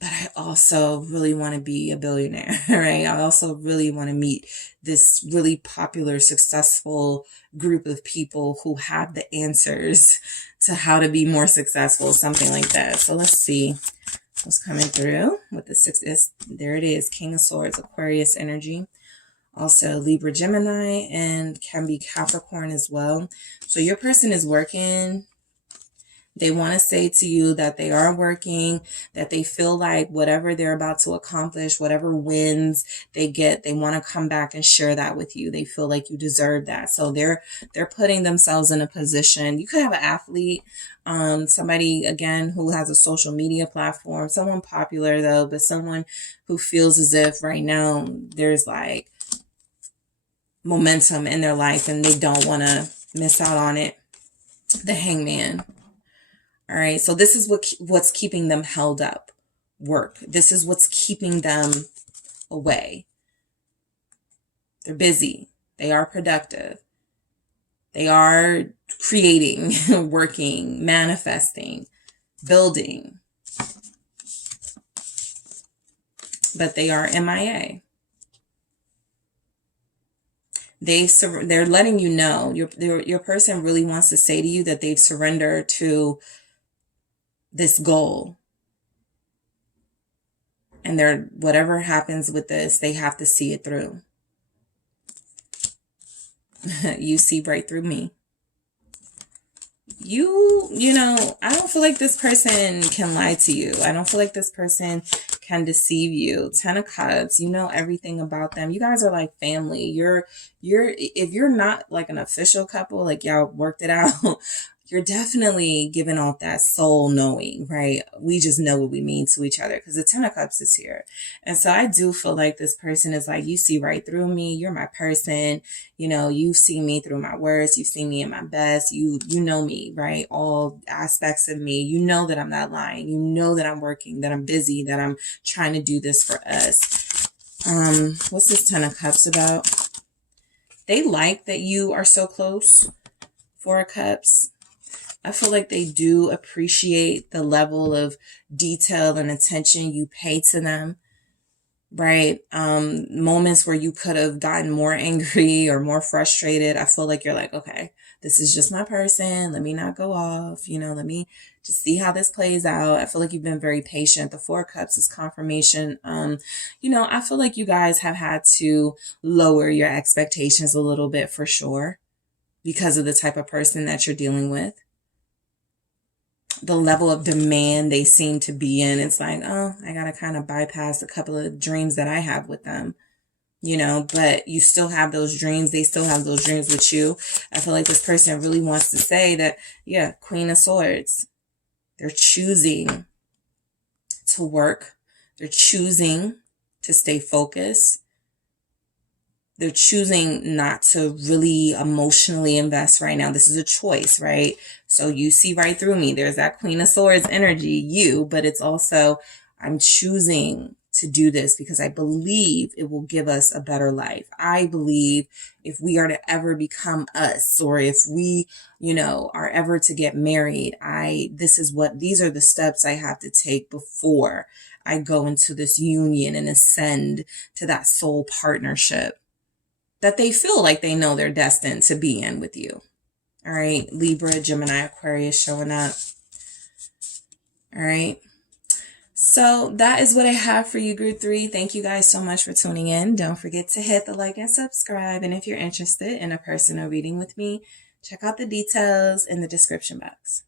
but I also really want to be a billionaire, right? I also really want to meet this really popular, successful group of people who have the answers to how to be more successful, something like that. So let's see what's coming through with the six. There it is, King of Swords, Aquarius energy. Also Libra, Gemini, and can be Capricorn as well. So your person is working. They want to say to you that they are working, that they feel like whatever they're about to accomplish, whatever wins they get, they want to come back and share that with you. They feel like you deserve that. So they're putting themselves in a position. You could have an athlete, somebody, again, who has a social media platform, someone popular though, but someone who feels as if right now there's like momentum in their life and they don't want to miss out on it. The Hangman. All right. So this is what's keeping them held up. Work. This is what's keeping them away. They're busy. They are productive. They are creating, working, manifesting, building. But they are MIA. They're letting you know, your person really wants to say to you that they've surrendered to this goal. And whatever happens with this, they have to see it through. You see right through me. You know, I don't feel like this person can lie to you. I don't feel like this person can deceive you. 10 of Cups, you know everything about them. You guys are like family. If you're not like an official couple, like y'all worked it out, you're definitely giving off that soul knowing, right? We just know what we mean to each other because the 10 of Cups is here. And so I do feel like this person is like, you see right through me. You're my person. You know, you've seen me through my worst. You've seen me in my best. You know me, right? All aspects of me. You know that I'm not lying. You know that I'm working, that I'm busy, that I'm trying to do this for us. What's this 10 of Cups about? They like that you are so close. 4 of Cups. I feel like they do appreciate the level of detail and attention you pay to them, right? Moments where you could have gotten more angry or more frustrated. I feel like you're like, okay, this is just my person. Let me not go off. You know, let me just see how this plays out. I feel like you've been very patient. The 4 of Cups is confirmation. You know, I feel like you guys have had to lower your expectations a little bit for sure because of the type of person that you're dealing with. The level of demand they seem to be in. It's like, oh, I got to kind of bypass a couple of dreams that I have with them, you know, but you still have those dreams. They still have those dreams with you. I feel like this person really wants to say that, yeah, Queen of Swords, they're choosing to work. They're choosing to stay focused. They're choosing not to really emotionally invest right now. This is a choice, right? So you see right through me. There's that Queen of Swords energy, but it's also, I'm choosing to do this because I believe it will give us a better life. I believe if we are to ever become us, or if we, are ever to get married, these are the steps I have to take before I go into this union and ascend to that soul partnership that they feel like they know they're destined to be in with you. All right, Libra, Gemini, Aquarius showing up. All right. So that is what I have for you, Group 3. Thank you guys so much for tuning in. Don't forget to hit the like and subscribe. And if you're interested in a personal reading with me, check out the details in the description box.